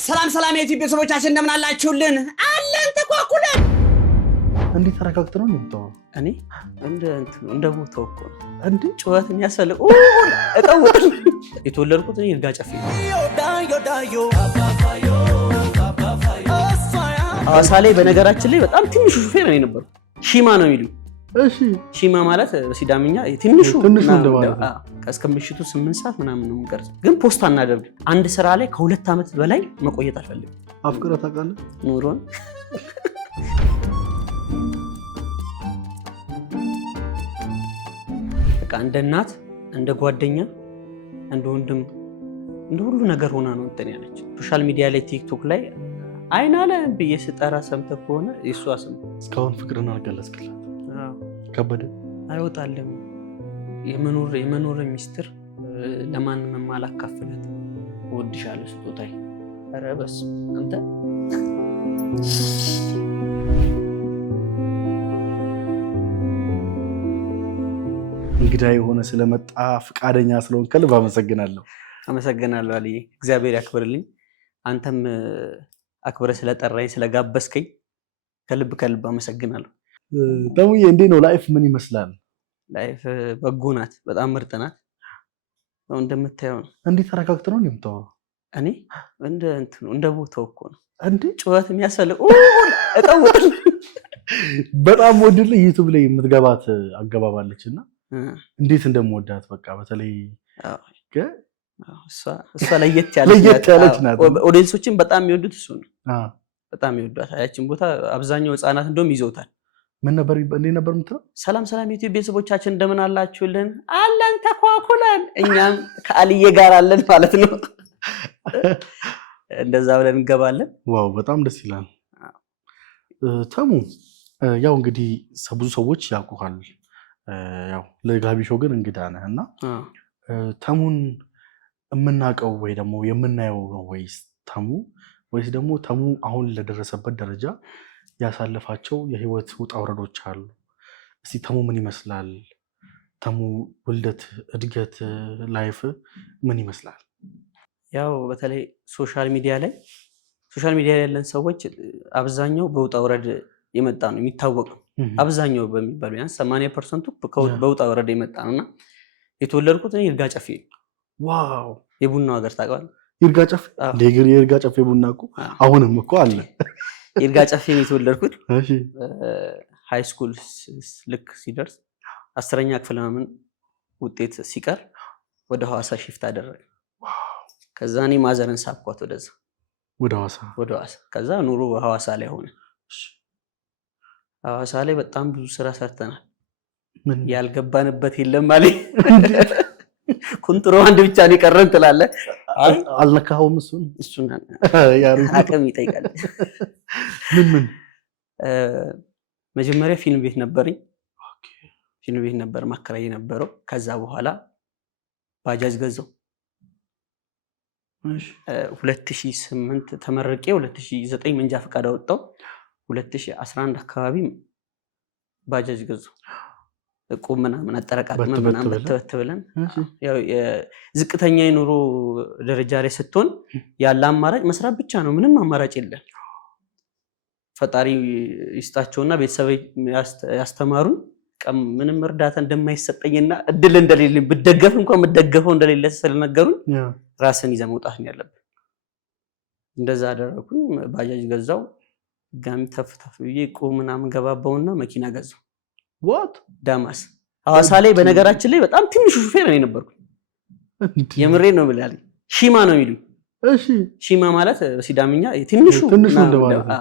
ሰላም ሰላም የኢትዮጵያ ቤተሰቦቻችን እንደምን አላችሁልን? አለን ተቋቁለን እንዴ ተረጋግተ ነው እንዴው እኔ እንደ ቦታው እኮ እንዴ ጩኸት የሚያስፈልግ እጠውጥ የተወለድኩት እኔ ይርጋ ጨፌ ሐዋሳ ላይ በነገራችን ላይ በጣም ትንሹ ሹፌር ነው የነበረው። ሺማ ነው የሚሉ እሺ ሺማ ማለት በሲዳምኛ ትንሹ እንደማለት እስከ ምሽቱ 8 ሰዓት ምናምን ነው የምንቀርጽ። ግን ፖስት አናደርግ። አንድ ስራ ላይ ከ2 ዓመት በላይ መቆየት አልፈልግም። አፍቅረህ ታውቃለህ? ኑሮን በቃ እንደ እናት እንደ ጓደኛ እንደ ወንድም እንደ ሁሉ ነገር ሆና ነው እንትን ያለች። ሶሻል ሚዲያ ላይ ቲክቶክ ላይ አይናለ ብዬ ስጠራ ሰምተህ ከሆነ የሷ ስም እስካሁን ፍቅርን አልገለጽክላት? ከበደ አይወጣልም። የመኖር ሚስጥር ለማንም ማላካፍለት ወድሻለሁ ስጦታዬ። ኧረ በስመ አንተ እንግዳ የሆነ ስለመጣ ፍቃደኛ ስለሆንክ ከልብ አመሰግናለሁ። አመሰግናለሁ አልዬ፣ እግዚአብሔር ያክብርልኝ። አንተም አክብረህ ስለጠራኝ ስለጋበዝከኝ ከልብ አመሰግናለሁ። ተሙዬ እንዴት ነው ላይፍ ምን ይመስላል? ላይፍ በጎ ናት፣ በጣም ምርጥ ናት። ነው እንደምታየው ነው። እንዴት ተረጋግተ ነው የምታወራው? እኔ እንደ ቦታው እኮ ነው እንዴ ጩኸት የሚያስፈልግ እጠውጥ በጣም ወድልህ ዩቲዩብ ላይ የምትገባት አገባባለችና እንዴት እንደምወዳት በቃ በተለይ እሷ ለየት ያለች ናት። ኦዲየንሶችን በጣም የሚወዱት እሱ ነው። በጣም ይወዷት። ያችን ቦታ አብዛኛው ህፃናት እንደውም ይዘውታል። ምን ነበር የምትለው? ሰላም ሰላም የኢትዮጵያ ቤተሰቦቻችን እንደምን አላችሁልን? አለን ተኳኩለን። እኛም ከአልዬ ጋር አለን ማለት ነው። እንደዛ ብለን እንገባለን። ዋው በጣም ደስ ይላል። ተሙ ያው እንግዲህ ብዙ ሰዎች ያውቁሃል። ያው ለጋቢ ሾው ግን እንግዳ ነህ እና ተሙን የምናውቀው ወይ ደግሞ የምናየው ነው ወይስ ደግሞ ተሙ አሁን ለደረሰበት ደረጃ ያሳለፋቸው የህይወት ውጣ ውረዶች አሉ? እስቲ ተሙ ምን ይመስላል? ተሙ ውልደት፣ እድገት፣ ላይፍ ምን ይመስላል? ያው በተለይ ሶሻል ሚዲያ ላይ ያለን ሰዎች አብዛኛው በውጣ ውረድ የመጣ ነው የሚታወቀው። አብዛኛው በሚባል ቢያንስ 80% በውጣ ውረድ የመጣ ነውና የተወለድኩት እኔ ይርጋ ጨፌ። ዋው የቡናው ሀገር ታውቃለህ? ይርጋ ጨፌ የይርጋ ጨፌ ቡና እኮ አሁንም እኮ አለ። ይርጋ ጨፌ ነው የተወለድኩት። እሺ ሃይ ስኩል ልክ ሲደርስ 10ኛ ክፍል ምናምን ውጤት ሲቀር ወደ ሐዋሳ ሽፍት አደረገ። ከዛ እኔ ማዘርን ሳብኳት ወደ ሐዋሳ። ከዛ ኑሮ ሐዋሳ ላይ ሆነ። ሐዋሳ ላይ በጣም ብዙ ስራ ሰርተናል። ያልገባንበት የለም ማለት ኮንትሮባንድ ብቻ ነው የቀረን ትላለህ። አልነካኸውም? እሱን አቅም ይጠይቃል። ምን መጀመሪያ ፊልም ቤት ነበረኝ። ፊልም ቤት ነበር ማከራይ ነበረው። ከዛ በኋላ ባጃጅ ገዛው። 2008 ተመረቄ 2009 መንጃ ፈቃድ አወጣው። 2011 አካባቢ ባጃጅ ገዛው። ቁም ምናምን አጠረቃቅመን ምናምን በተበተብለን ያው ዝቅተኛ የኑሮ ደረጃ ላይ ስትሆን ያለ አማራጭ መስራት ብቻ ነው። ምንም አማራጭ የለም። ፈጣሪ ይስጣቸውና ቤተሰብ ያስተማሩን ምንም እርዳታ እንደማይሰጠኝና እድል እንደሌለኝ ብደገፍ እንኳን መደገፈው እንደሌለ ስለነገሩኝ ራስን ይዘህ መውጣት ነው ያለብህ። እንደዛ አደረኩኝ። ባጃጅ ገዛው። ጋሚ ተፍተፍ ብዬ ቁም ምናምን ገባባውና መኪና ገዛው። ዋት ዳማስ ሐዋሳ ላይ በነገራችን ላይ በጣም ትንሹ ሹፌር ነው የነበርኩት። የምሬን ነው ብላለኝ። ሺማ ነው የሚሉኝ። እሺ ሺማ ማለት በሲዳምኛ ትንሹ እንደማለት ነው።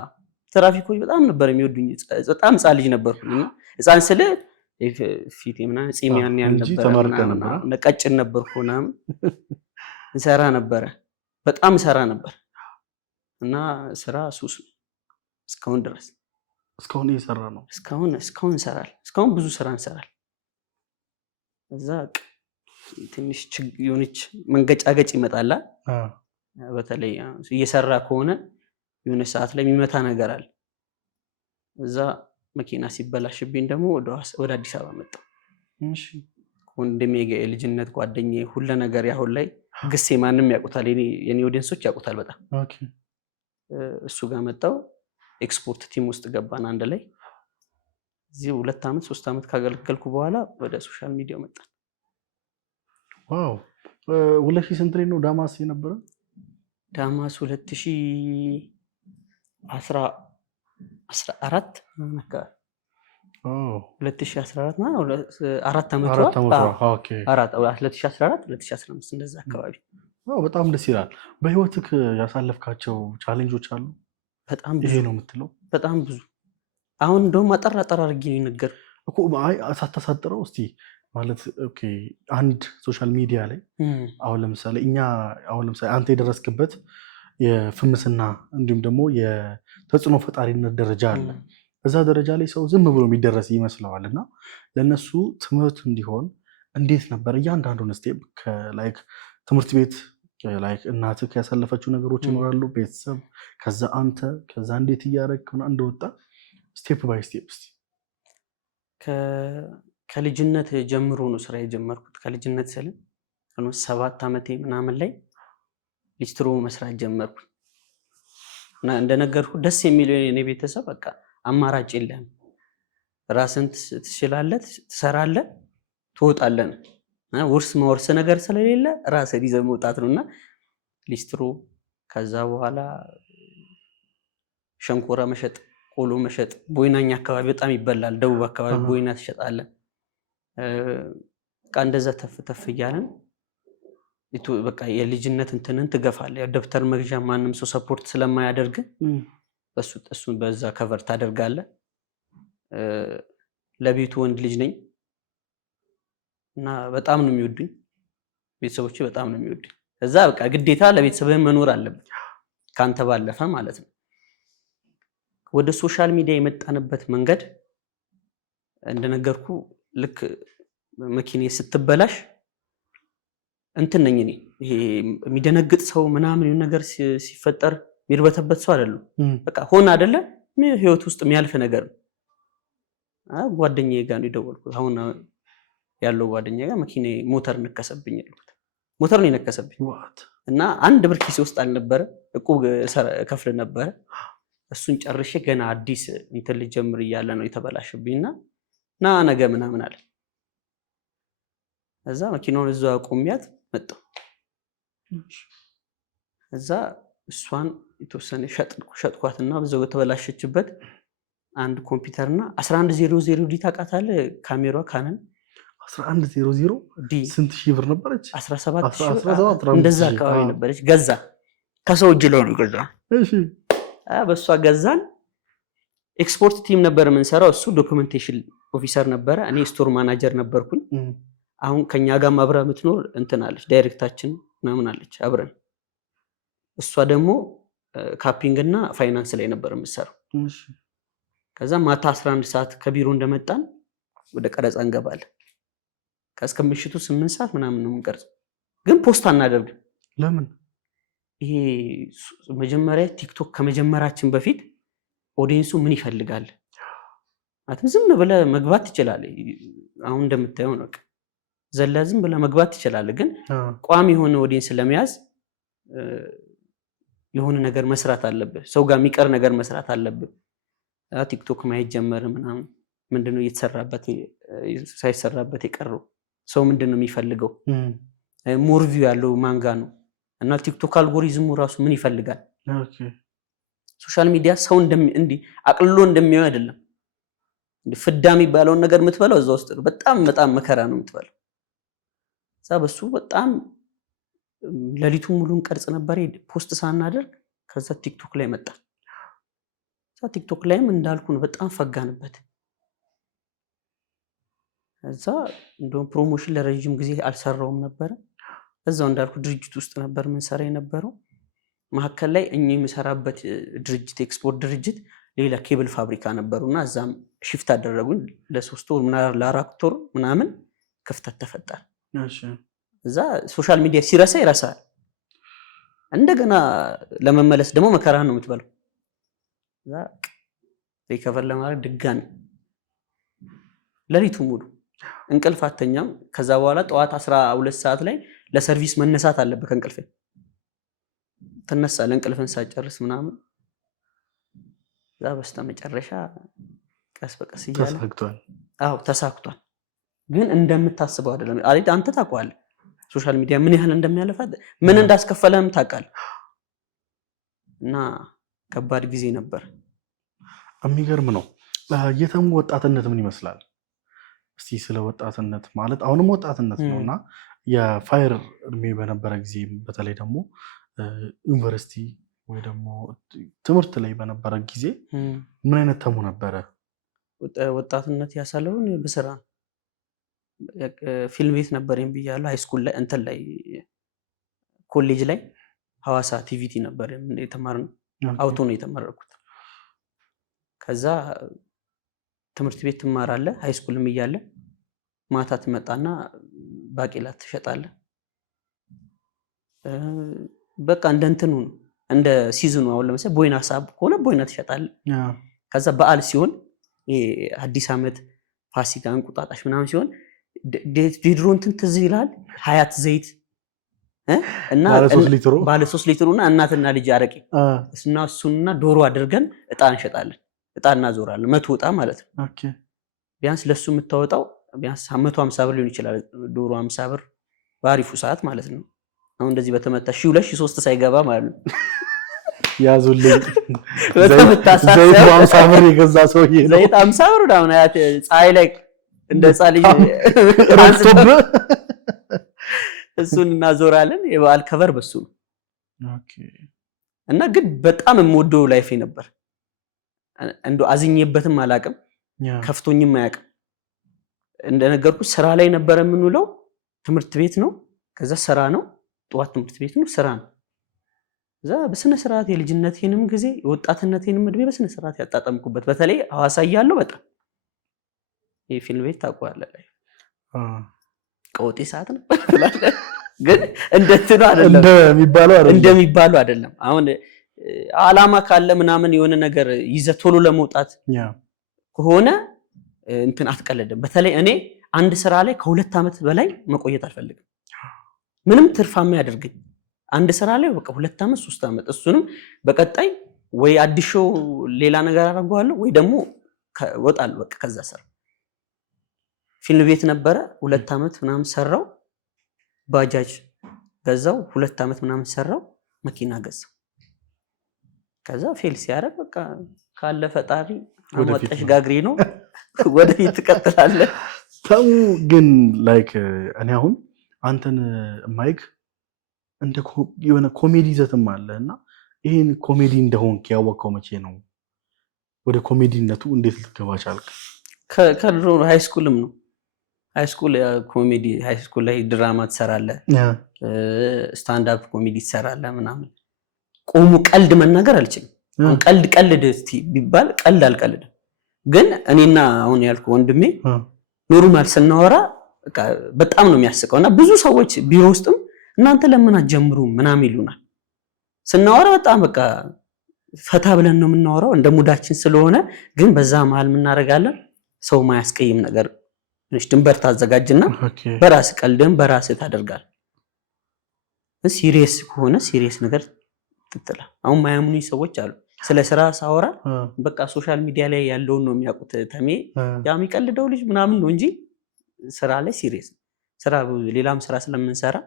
ትራፊኮች በጣም ነበር የሚወዱኝ። በጣም ህፃን ልጅ ነበርኩኝና ህፃን ስለ ፊቴ ምናምን ጺም ያን ነበር ቀጭን ነበርኩ ምናምን እንሰራ ነበረ። በጣም ሰራ ነበር እና ስራ ሱስ እስካሁን ድረስ እስካሁን እየሰራ ነው። እስካሁን እንሰራለን። እስካሁን ብዙ ስራ እንሰራለን። እዛ ትንሽ የሆነች መንገጫገጭ ይመጣል። በተለይ እየሰራ ከሆነ የሆነ ሰዓት ላይ የሚመታ ነገር አለ። እዛ መኪና ሲበላሽብኝ ደግሞ ወደ አዲስ አበባ መጣሁ። እሺ ወንድሜ የልጅነት ጓደኛዬ ሁሉ ነገር ያሁን ላይ ግሴ ማንም ያውቁታል። የኔ ኦዲየንሶች ያውቁታል በጣም። ኦኬ እሱ ጋር መጣው ኤክስፖርት ቲም ውስጥ ገባን አንድ ላይ እዚህ 2 ዓመት 3 ዓመት ካገለገልኩ በኋላ ወደ ሶሻል ሚዲያው መጣን። ዋው 2000 ስንት ላይ ነው ዳማስ የነበረ? ዳማስ 2014 ነካ 2014 ማለት 4 ዓመት ኦኬ 2014 2015 እንደዛ አካባቢ። በጣም ደስ ይላል። በህይወትክ ያሳለፍካቸው ቻሌንጆች አሉ? በጣም ብዙ ይሄ ነው የምትለው? በጣም ብዙ። አሁን እንደውም አጠር አድርጌ ነው ነገር እኮ ሳታሳጥረው እስቲ ማለት ኦኬ አንድ ሶሻል ሚዲያ ላይ አሁን ለምሳሌ አንተ የደረስክበት የፍምስና እንዲሁም ደግሞ የተጽዕኖ ፈጣሪነት ደረጃ አለ። በዛ ደረጃ ላይ ሰው ዝም ብሎ የሚደረስ ይመስለዋል እና ለነሱ ትምህርት እንዲሆን እንዴት ነበር እያንዳንዱን ስቴፕ ላይክ ትምህርት ቤት ላይክ እናትህ ያሳለፈችው ነገሮች ይኖራሉ፣ ቤተሰብ፣ ከዛ አንተ ከዛ እንዴት እያደረግክ እንደወጣ ስቴፕ ባይ ስቴፕ እስቲ። ከልጅነት ጀምሮ ነው ስራ የጀመርኩት። ከልጅነት ስል 7 ዓመቴ ምናምን ላይ ሊስትሮ መስራት ጀመርኩ እና እንደነገርኩ ደስ የሚለው የኔ ቤተሰብ በቃ አማራጭ የለም፣ ራስን ትችላለህ፣ ትሰራለህ፣ ትወጣለህ። ውርስ መወርስ ነገር ስለሌለ ራስን ይዘህ መውጣት ነውና ሊስትሮ፣ ከዛ በኋላ ሸንኮራ መሸጥ፣ ቆሎ መሸጥ። ቦይናኛ አካባቢ በጣም ይበላል፣ ደቡብ አካባቢ ቦይና ትሸጣለህ። በቃ እንደዛ ተፍ እያለን በቃ የልጅነት እንትንን ትገፋለህ። ያው ደብተር መግዣ ማንም ሰው ሰፖርት ስለማያደርግ እሱን በዛ ከቨር ታደርጋለህ። ለቤቱ ወንድ ልጅ ነኝ እና በጣም ነው የሚወዱኝ ቤተሰቦቼ፣ በጣም ነው የሚወዱኝ። ከዛ በቃ ግዴታ ለቤተሰብህ መኖር አለብህ ካንተ ባለፈ ማለት ነው። ወደ ሶሻል ሚዲያ የመጣንበት መንገድ እንደነገርኩ ልክ መኪኔ ስትበላሽ እንትን ነኝ እኔ። ይሄ የሚደነግጥ ሰው ምናምን የሆነ ነገር ሲፈጠር የሚርበተበት ሰው አይደለም። በቃ ሆነ አይደለ ህይወት ውስጥ የሚያልፍ ነገር ነው። ጓደኛዬ ጋር ነው የደወልኩት። አሁን ያለው ጓደኛዬ ጋር መኪኔ ሞተር ነከሰብኝ ያልኩት። ሞተር ነው የነከሰብኝ እና 1 ብር ኪሴ ውስጥ አልነበረ። እቁብ ከፍል ነበረ። እሱን ጨርሼ ገና አዲስ እንትን ልጀምር እያለ ነው የተበላሽብኝና ና ነገ ምናምን አለ። እዛ መኪናውን እዛው አቆሚያት መጣሁ። እዛ እሷን የተወሰነ ሸጥኳትና በዛው ተበላሸችበት አንድ ኮምፒውተርና 1100 ዲ ታውቃታለህ? ካሜራዋ ካነን 1100 ዲ ስንት ሺህ ብር ነበረች? 17 እንደዛ አካባቢ ነበረች። ገዛ ከሰው እጅ ላይ ነው ገዛ። እሺ በሷ ገዛን። ኤክስፖርት ቲም ነበር የምንሰራው። እሱ ዶክመንቴሽን ኦፊሰር ነበረ፣ እኔ ስቶር ማናጀር ነበርኩኝ። አሁን ከኛ ጋር አብራ የምትኖር እንትን አለች፣ ዳይሬክታችን ምናምን አለች አብረን። እሷ ደግሞ ካፒንግ እና ፋይናንስ ላይ ነበር የምትሰራው። ከዛ ማታ 11 ሰዓት ከቢሮ እንደመጣን ወደ ቀረጻ እንገባለን። ከእስከ ምሽቱ 8 ሰዓት ምናምን ነው የምንቀርጸው፣ ግን ፖስት አናደርግም። ለምን? ይሄ መጀመሪያ ቲክቶክ ከመጀመራችን በፊት ኦዲየንሱ ምን ይፈልጋል ማለት ዝም ብለህ መግባት ትችላለህ። አሁን እንደምታየው ነው ዘላ ዝም ብለህ መግባት ትችላለህ፣ ግን ቋሚ የሆነ ኦዲየንስ ለመያዝ የሆነ ነገር መስራት አለብህ። ሰው ጋር የሚቀር ነገር መስራት አለብህ። ቲክቶክ ማየት ጀመረ ምናምን። ምንድነው እየተሰራበት ሳይሰራበት የቀረው? ሰው ምንድነው የሚፈልገው? ሞር ቪው ያለው ማንጋ ነው እና ቲክቶክ አልጎሪዝሙ ራሱ ምን ይፈልጋል? ኦኬ ሶሻል ሚዲያ ሰው እንዲ አቅልሎ እንደሚያዩ አይደለም። ፍዳ የሚባለውን ነገር የምትበላው እዛ ውስጥ ነው። በጣም መከራ ነው የምትበላው። እዛ በሱ በጣም ሌሊቱን ሙሉን ቀርጽ ነበር ፖስት ሳናደርግ። ከዛ ቲክቶክ ላይ መጣ። እዛ ቲክቶክ ላይም እንዳልኩ ነው በጣም ፈጋንበት። እዛ እንደውም ፕሮሞሽን ለረጅም ጊዜ አልሰራውም ነበር። እዛው እንዳልኩ ድርጅት ውስጥ ነበር ምን ሰራ የነበረው። መሀከል ላይ እኛ የምሰራበት ድርጅት ኤክስፖርት ድርጅት ሌላ ኬብል ፋብሪካ ነበሩና እዛም ሽፍት አደረጉኝ። ለ3 ወር ለ4 ወር ምናምን ክፍተት ተፈጠረ። እሺ እዛ ሶሻል ሚዲያ ሲረሳ ይረሳል። እንደገና ለመመለስ ደግሞ መከራ ነው የምትበለው። እዛ ሪከቨር ለማድረግ ድጋሚ ሌሊቱ ሙሉ እንቅልፍ አተኛም። ከዛ በኋላ ጠዋት 12 ሰዓት ላይ ለሰርቪስ መነሳት አለበት። ከእንቅልፍ ትነሳለህ። እንቅልፍን ሳጨርስ ምናምን እዛ በስተመጨረሻ ቀስ በቀስ እያለ ተሳክቷል። አዎ ተሳክቷል። ግን እንደምታስበው አይደለም። አንተ ታውቀዋለህ ሶሻል ሚዲያ ምን ያህል እንደሚያለፋ ምን እንዳስከፈለም ታውቃለህ። እና ከባድ ጊዜ ነበር። የሚገርም ነው። የተሙ ወጣትነት ምን ይመስላል? እስቲ ስለ ወጣትነት ማለት አሁንም ወጣትነት ነውና የፋየር እድሜ በነበረ ጊዜ በተለይ ደግሞ ዩኒቨርሲቲ ወይ ደግሞ ትምህርት ላይ በነበረ ጊዜ ምን አይነት ተሙ ነበረ? ወጣትነት ያሳለውን በስራ ፊልም ቤት ነበረኝ ብያለሁ። ሃይስኩል ላይ እንትን ላይ ኮሌጅ ላይ ሐዋሳ ቲቪቲ ነበር የተማርነው። አውቶ ነው የተመረኩት። ከዛ ትምህርት ቤት ትማራለህ ሃይስኩልም እያለ ማታ ትመጣና ባቄላ ትሸጣለህ። በቃ እንደ እንትኑ ነው እንደ ሲዝኑ። አሁን ለምሳሌ ቦይና ሳብ ከሆነ ቦይና ትሸጣለህ። ከዛ በዓል ሲሆን አዲስ ዓመት፣ ፋሲካ፣ እንቁጣጣሽ ምናምን ሲሆን ዲድሮ እንትን ትዝ ይላል ሀያት ዘይት እና ባለ 3 ሊትሩና እናትና ልጅ አረቄ እና እሱንና ዶሮ አድርገን እጣ እንሸጣለን። እጣ እናዞራለን 100 እጣ ማለት ነው። ቢያንስ ለሱ የምታወጣው ቢያንስ 150 ብር ሊሆን ይችላል። ዶሮ 50 ብር በአሪፉ ሰዓት ማለት ነው። አሁን እንደዚህ በተመታ 1000 2003 ሳይገባ ማለት ነው። ያዙልኝ ዘይት 50 ብር የገዛ ሰውዬ ነው። ዘይት 50 ብር ነው። አያት ፀሐይ ላይ እንደ ህፃን ልጅ እሱን እናዞራለን። የበዓል ከቨር በሱ ነው። እና ግን በጣም የምወደው ላይፍ ነበር። እንደው አዝኜበትም አላቅም ከፍቶኝም አያቅም። እንደነገርኩ ስራ ላይ ነበር የምንውለው። ትምህርት ቤት ነው፣ ከዛ ስራ ነው። ጠዋት ትምህርት ቤት ነው፣ ስራ ነው። እዛ በስነ ስርዓት የልጅነቴንም ጊዜ የወጣትነቴንም እድሜ በስነ ስርዓት ያጣጣምኩበት። በተለይ ሐዋሳ እያለሁ በጣም የፊልም ቤት ታውቀዋለህ፣ ቀውጤ ሰዓት ነበር ትላለህ። ግን እንደትኑ አይደለም እንደሚባለው አይደለም። አሁን አላማ ካለ ምናምን የሆነ ነገር ይዘህ ቶሎ ለመውጣት ከሆነ እንትን አትቀለድም። በተለይ እኔ አንድ ስራ ላይ ከ2 ዓመት በላይ መቆየት አልፈልግም። ምንም ትርፋማ ያደርገኝ አንድ ስራ ላይ በቃ 2 ዓመት 3 ዓመት፣ እሱንም በቀጣይ ወይ አዲሾ ሌላ ነገር አደርገዋለሁ ወይ ደግሞ ወጣለሁ በቃ ከዛ ስራ። ፊልም ቤት ነበረ 2 ዓመት ምናምን ሰራው። ባጃጅ ገዛው 2 ዓመት ምናምን ሰራው። መኪና ገዛው። ከዛ ፌል ሲያደርግ በቃ ካለ ፈጣሪ አሟጠሽ ጋግሪ ነው፣ ወደፊት ትቀጥላለህ። ተሙ ግን ላይክ እኔ አሁን አንተን ማይክ እንደ የሆነ ኮሜዲ ይዘትም አለና ይሄን ኮሜዲ እንደሆንክ ያወቀው መቼ ነው? ወደ ኮሜዲነቱ እንዴት ልትገባ ቻልክ? ከድሮ ሃይስኩልም ነው። ሃይስኩል ኮሜዲ ሃይስኩል ላይ ድራማ ትሰራለህ፣ ስታንድ አፕ ኮሜዲ ትሰራለህ ምናምን። ቆሙ ቀልድ መናገር አልችልም። ቀልድ እስቲ ቢባል ቀልድ አልቀልድም። ግን እኔና አሁን ያልኩ ወንድሜ ኖርማል ስናወራ በጣም ነው የሚያስቀውና ብዙ ሰዎች ቢሮ ውስጥም እናንተ ለምን አትጀምሩም ምናምን ይሉናል። ስናወራ በጣም በቃ ፈታ ብለን ነው የምናወራው እንደ ሙዳችን ስለሆነ። ግን በዛ መሃል ምን እናደርጋለን? ሰው ማያስቀይም ነገር ድንበር ታዘጋጅና በራስ ቀልድን በራስ ታደርጋለህ። ሲሪየስ ከሆነ ሲሪየስ ነገር ትጥላ። አሁን ማያምኑኝ ሰዎች አሉ። ስለ ስራ ሳወራ በቃ ሶሻል ሚዲያ ላይ ያለውን ነው የሚያውቁት። ተሜ ያ የሚቀልደው ልጅ ምናምን ነው እንጂ ስራ ላይ ሲሪየስ ስራ ሌላም ስራ ስለምንሰራ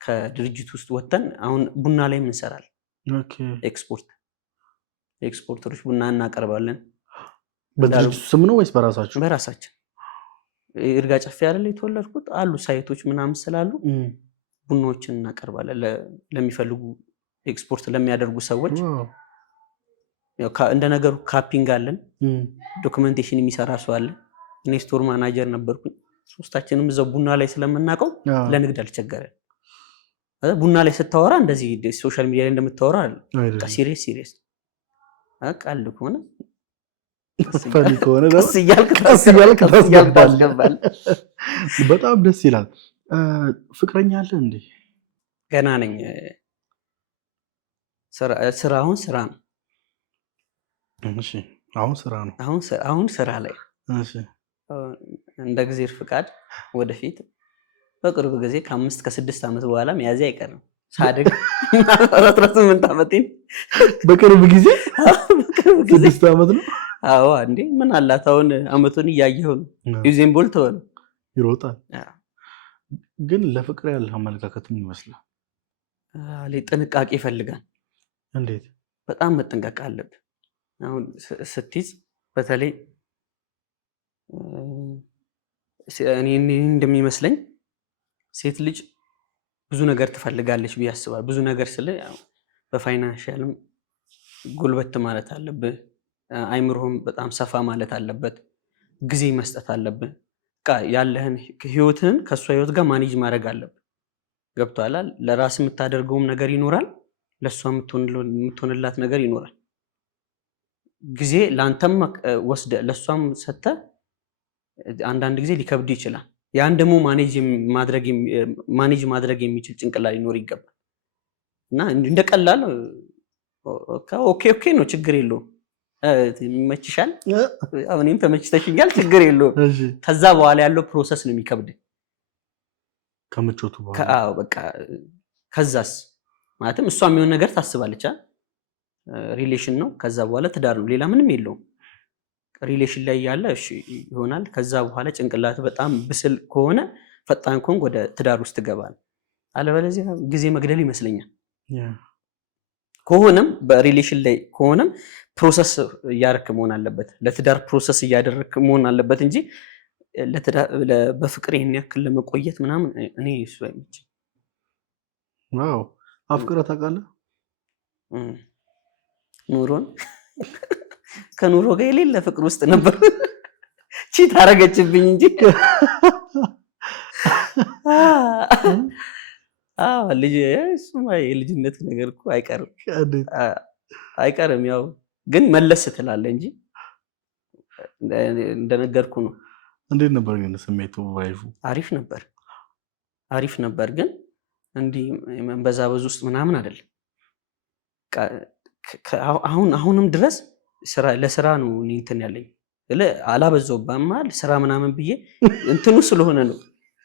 ከድርጅት ውስጥ ወጥተን አሁን ቡና ላይ እንሰራለን። ኤክስፖርተሮች ቡና እናቀርባለን። በድርጅቱ ስም ነው ወይስ በራሳችሁ? በራሳችን። ይርጋ ጨፌ አይደል የተወለድኩት አሉ ሳይቶች ምናምን ስላሉ ቡናዎችን እናቀርባለን ለሚፈልጉ ኤክስፖርት ለሚያደርጉ ሰዎች። ያው እንደ ነገሩ ካፒንግ አለን፣ ዶክመንቴሽን የሚሰራ ሰው አለ። እኔ ስቶር ማናጀር ነበርኩኝ። ሶስታችንም እዛው ቡና ላይ ስለምናውቀው ለንግድ አልቸገረን። ቡና ላይ ስታወራ እንደዚህ ሶሻል ሚዲያ ላይ እንደምታወራ አይደል። ሲሪየስ ቀልድ ከሆነ ፈኒ ከሆነ ቀስ እያልክ ታስገባለህ። በጣም ደስ ይላል። ፍቅረኛ አለ እንዴ? ገና ነኝ። ስራውን ስራ ነው። እሺ አሁን ስራ ነው። አሁን ስራ ላይ እሺ። እንደ እግዚአብሔር ፍቃድ ወደፊት በቅርብ ጊዜ ከ5 ከ6 ዓመት በኋላ ሚያዝያ አይቀርም ሳድግ 18 ዓመቴን በቅርብ ጊዜ 6 ዓመት ነው። አዎ እንዴ ምን አላት አሁን አመቱን እያየኸው ነው። ዩዜን ቦልት ሆነ ይሮጣል። ግን ለፍቅር ያለህ አመለካከት ምን ይመስላል? ጥንቃቄ ይፈልጋል። እንዴት? በጣም መጠንቀቅ አለብህ። አሁን ስትይዝ በተለይ እኔ እንደሚመስለኝ ሴት ልጅ ብዙ ነገር ትፈልጋለች ብዬ አስባለሁ። ብዙ ነገር ስለ በፋይናንሻልም ጉልበት ማለት አለብህ። አይምሮህም በጣም ሰፋ ማለት አለበት። ጊዜ መስጠት አለብህ። ያለህን ህይወትህን ከሷ ህይወት ጋር ማኔጅ ማድረግ አለብህ። ገብቶሃል? ለራስ የምታደርገውም ነገር ይኖራል፣ ለሷ የምትሆንላት ነገር ይኖራል። ጊዜ ላንተም ወስደ ለሷም ሰተ አንዳንድ ጊዜ ሊከብድ ይችላል። ያን ደግሞ ማኔጅ ማድረግ የሚችል ጭንቅላት ሊኖር ይገባል። እና እንደቀላል ኦኬ ነው፣ ችግር የለውም ይመችሻል፣ እኔም ተመችተሽኛል፣ ችግር የለውም። ከዛ በኋላ ያለው ፕሮሰስ ነው የሚከብድ። ከምቾቱ በኋላ በቃ ከዛስ ማለትም እሷ የሚሆን ነገር ታስባለች። ሪሌሽን ነው፣ ከዛ በኋላ ትዳር ነው፣ ሌላ ምንም የለውም። ሪሌሽን ላይ ያለ እሺ ይሆናል። ከዛ በኋላ ጭንቅላት በጣም ብስል ከሆነ ፈጣን ከሆነ ወደ ትዳር ውስጥ ትገባል። አለበለዚያ ጊዜ መግደል ይመስለኛል። ከሆነም በሪሌሽን ላይ ከሆነም ፕሮሰስ እያደረክ መሆን አለበት። ለትዳር ፕሮሰስ እያደረክ መሆን አለበት እንጂ በፍቅር ይሄን ያክል ለመቆየት ምናምን እኔ እሱ አይመችም። ዋው አፍቅረህ ታውቃለህ? ኑሮን ከኑሮ ጋር የሌለ ፍቅር ውስጥ ነበር። ቺት አረገችብኝ እንጂ ልጅ እሱማ የልጅነት ነገር እኮ አይቀርም። ያው ግን መለስ ትላለህ እንጂ እንደነገርኩ ነው። እንዴት ነበር ግን ስሜቱ? ቫይቡ አሪፍ ነበር፣ ግን እንዲህ መንበዛበዝ ውስጥ ምናምን አይደለም። አሁንም ድረስ ለስራ ነው እንትን ያለኝ አላበዛውባም ማለት ስራ ምናምን ብዬ እንትኑ ስለሆነ ነው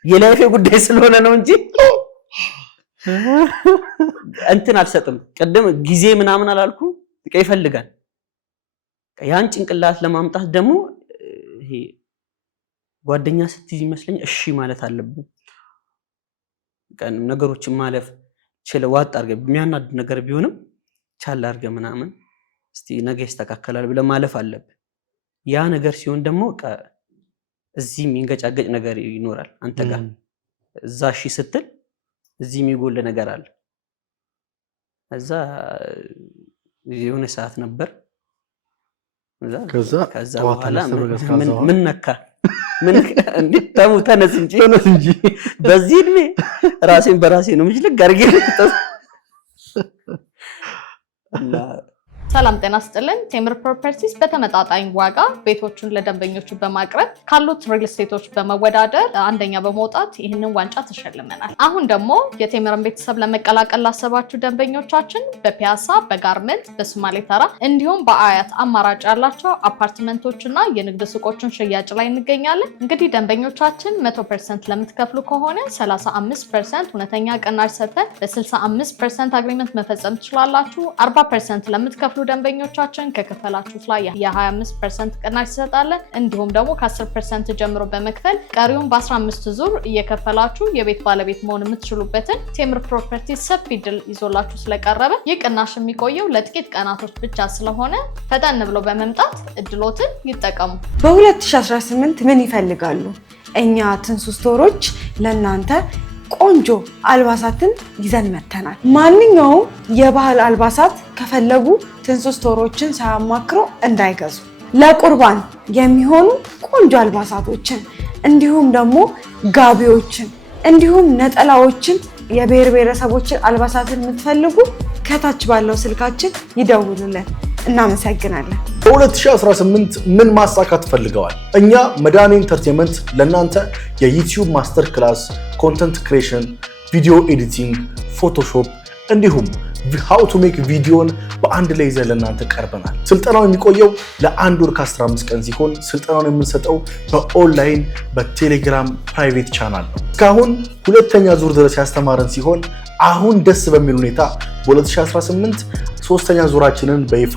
የላይፌ ጉዳይ ስለሆነ ነው እንጂ እንትን አልሰጥም። ቀደም ጊዜ ምናምን አላልኩም። ይፈልጋል ያን ጭንቅላት ለማምጣት ደግሞ ይሄ ጓደኛ ስትይዝ ይመስለኝ እሺ ማለት አለብን። ነገሮችን ማለፍ ችለህ ዋጥ አድርገህ የሚያናድ ነገር ቢሆንም ቻል አድርገህ ምናምን እስቲ ነገ ይስተካከላል ብለህ ማለፍ አለብህ። ያ ነገር ሲሆን ደግሞ እዚህ የሚንገጫገጭ ነገር ይኖራል አንተ ጋር። እዛ እሺ ስትል እዚህ የሚጎል ነገር አለ። እዛ የሆነ ሰዓት ነበር። ከዛ በኋላ ምን ነካ ተሙ ተነስ እንጂ በዚህ እድሜ ራሴን በራሴ ነው ምጅልግ አድርጌ ሰላም ጤና ስጥልን። ቴምር ፕሮፐርቲስ በተመጣጣኝ ዋጋ ቤቶቹን ለደንበኞቹ በማቅረብ ካሉት ሪል ስቴቶች በመወዳደር አንደኛ በመውጣት ይህንን ዋንጫ ተሸልመናል። አሁን ደግሞ የቴምርን ቤተሰብ ለመቀላቀል ላሰባችሁ ደንበኞቻችን በፒያሳ፣ በጋርመንት፣ በሶማሌ ተራ እንዲሁም በአያት አማራጭ ያላቸው አፓርትመንቶችና የንግድ ሱቆችን ሽያጭ ላይ እንገኛለን። እንግዲህ ደንበኞቻችን 100% ለምትከፍሉ ከሆነ 35% እውነተኛ ቅናሽ ሰጥተን በ65% አግሪመንት መፈጸም ትችላላችሁ። 40% ለምትከፍሉ ደንበኞቻችን ከከፈላችሁት ላይ የ25% ቅናሽ ይሰጣለን። እንዲሁም ደግሞ ከ10% ጀምሮ በመክፈል ቀሪውን በ15 ዙር እየከፈላችሁ የቤት ባለቤት መሆን የምትችሉበትን ቴምር ፕሮፐርቲ ሰፊ ድል ይዞላችሁ ስለቀረበ ይህ ቅናሽ የሚቆየው ለጥቂት ቀናቶች ብቻ ስለሆነ ፈጠን ብለው በመምጣት እድሎትን ይጠቀሙ። በ2018 ምን ይፈልጋሉ? እኛ ትንሱ ስቶሮች ለእናንተ ቆንጆ አልባሳትን ይዘን መተናል። ማንኛውም የባህል አልባሳት ከፈለጉ ትንሱ ስቶሮችን ሳያማክሩ እንዳይገዙ። ለቁርባን የሚሆኑ ቆንጆ አልባሳቶችን እንዲሁም ደግሞ ጋቢዎችን እንዲሁም ነጠላዎችን የብሔር ብሔረሰቦችን አልባሳትን የምትፈልጉ ከታች ባለው ስልካችን ይደውሉልን። እናመሰግናለን። በ2018 ምን ማሳካት ፈልገዋል? እኛ መድኃኔ ኢንተርቴንመንት ለእናንተ የዩቲዩብ ማስተር ክላስ፣ ኮንተንት ክሬሽን፣ ቪዲዮ ኤዲቲንግ፣ ፎቶሾፕ እንዲሁም ሃው ቱ ሜክ ቪዲዮን በአንድ ላይ ይዘን ለእናንተ ቀርበናል። ስልጠናው የሚቆየው ለ1 ወር ከ15 ቀን ሲሆን ስልጠናውን የምንሰጠው በኦንላይን በቴሌግራም ፕራይቬት ቻናል ነው። እስካሁን 2ኛ ዙር ድረስ ያስተማረን ሲሆን አሁን ደስ በሚል ሁኔታ በ2018 3ኛ ዙራችንን በይፋ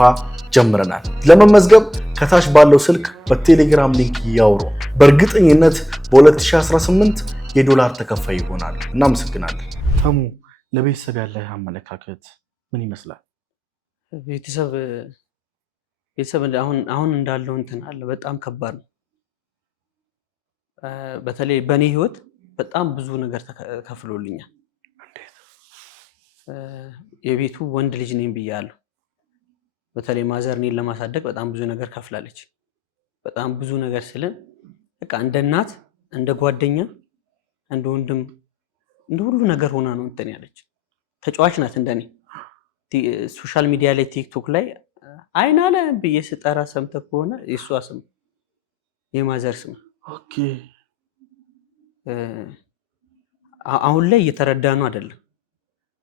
ጀምረናል። ለመመዝገብ ከታች ባለው ስልክ በቴሌግራም ሊንክ ያውሩ። በእርግጠኝነት በ2018 የዶላር ተከፋይ ይሆናል። እናመሰግናለን። ተሙ ለቤተሰብ ያለህ አመለካከት ምን ይመስላል? ቤተሰብ አሁን እንዳለው እንትን አለ በጣም ከባድ ነው። በተለይ በእኔ ህይወት በጣም ብዙ ነገር ተከፍሎልኛል። የቤቱ ወንድ ልጅ ነኝ ብያለሁ። በተለይ ማዘር እኔን ለማሳደግ በጣም ብዙ ነገር ከፍላለች። በጣም ብዙ ነገር ስልን በቃ እንደ እናት፣ እንደ ጓደኛ፣ እንደ ወንድም፣ እንደ ሁሉ ነገር ሆና ነው እንትን ያለች። ተጫዋች ናት እንደኔ። ሶሻል ሚዲያ ላይ ቲክቶክ ላይ አይን አለ ብዬ ስጠራ ሰምተህ ከሆነ የእሷ ስም የማዘር ስም። ኦኬ አሁን ላይ እየተረዳ ነው አይደለም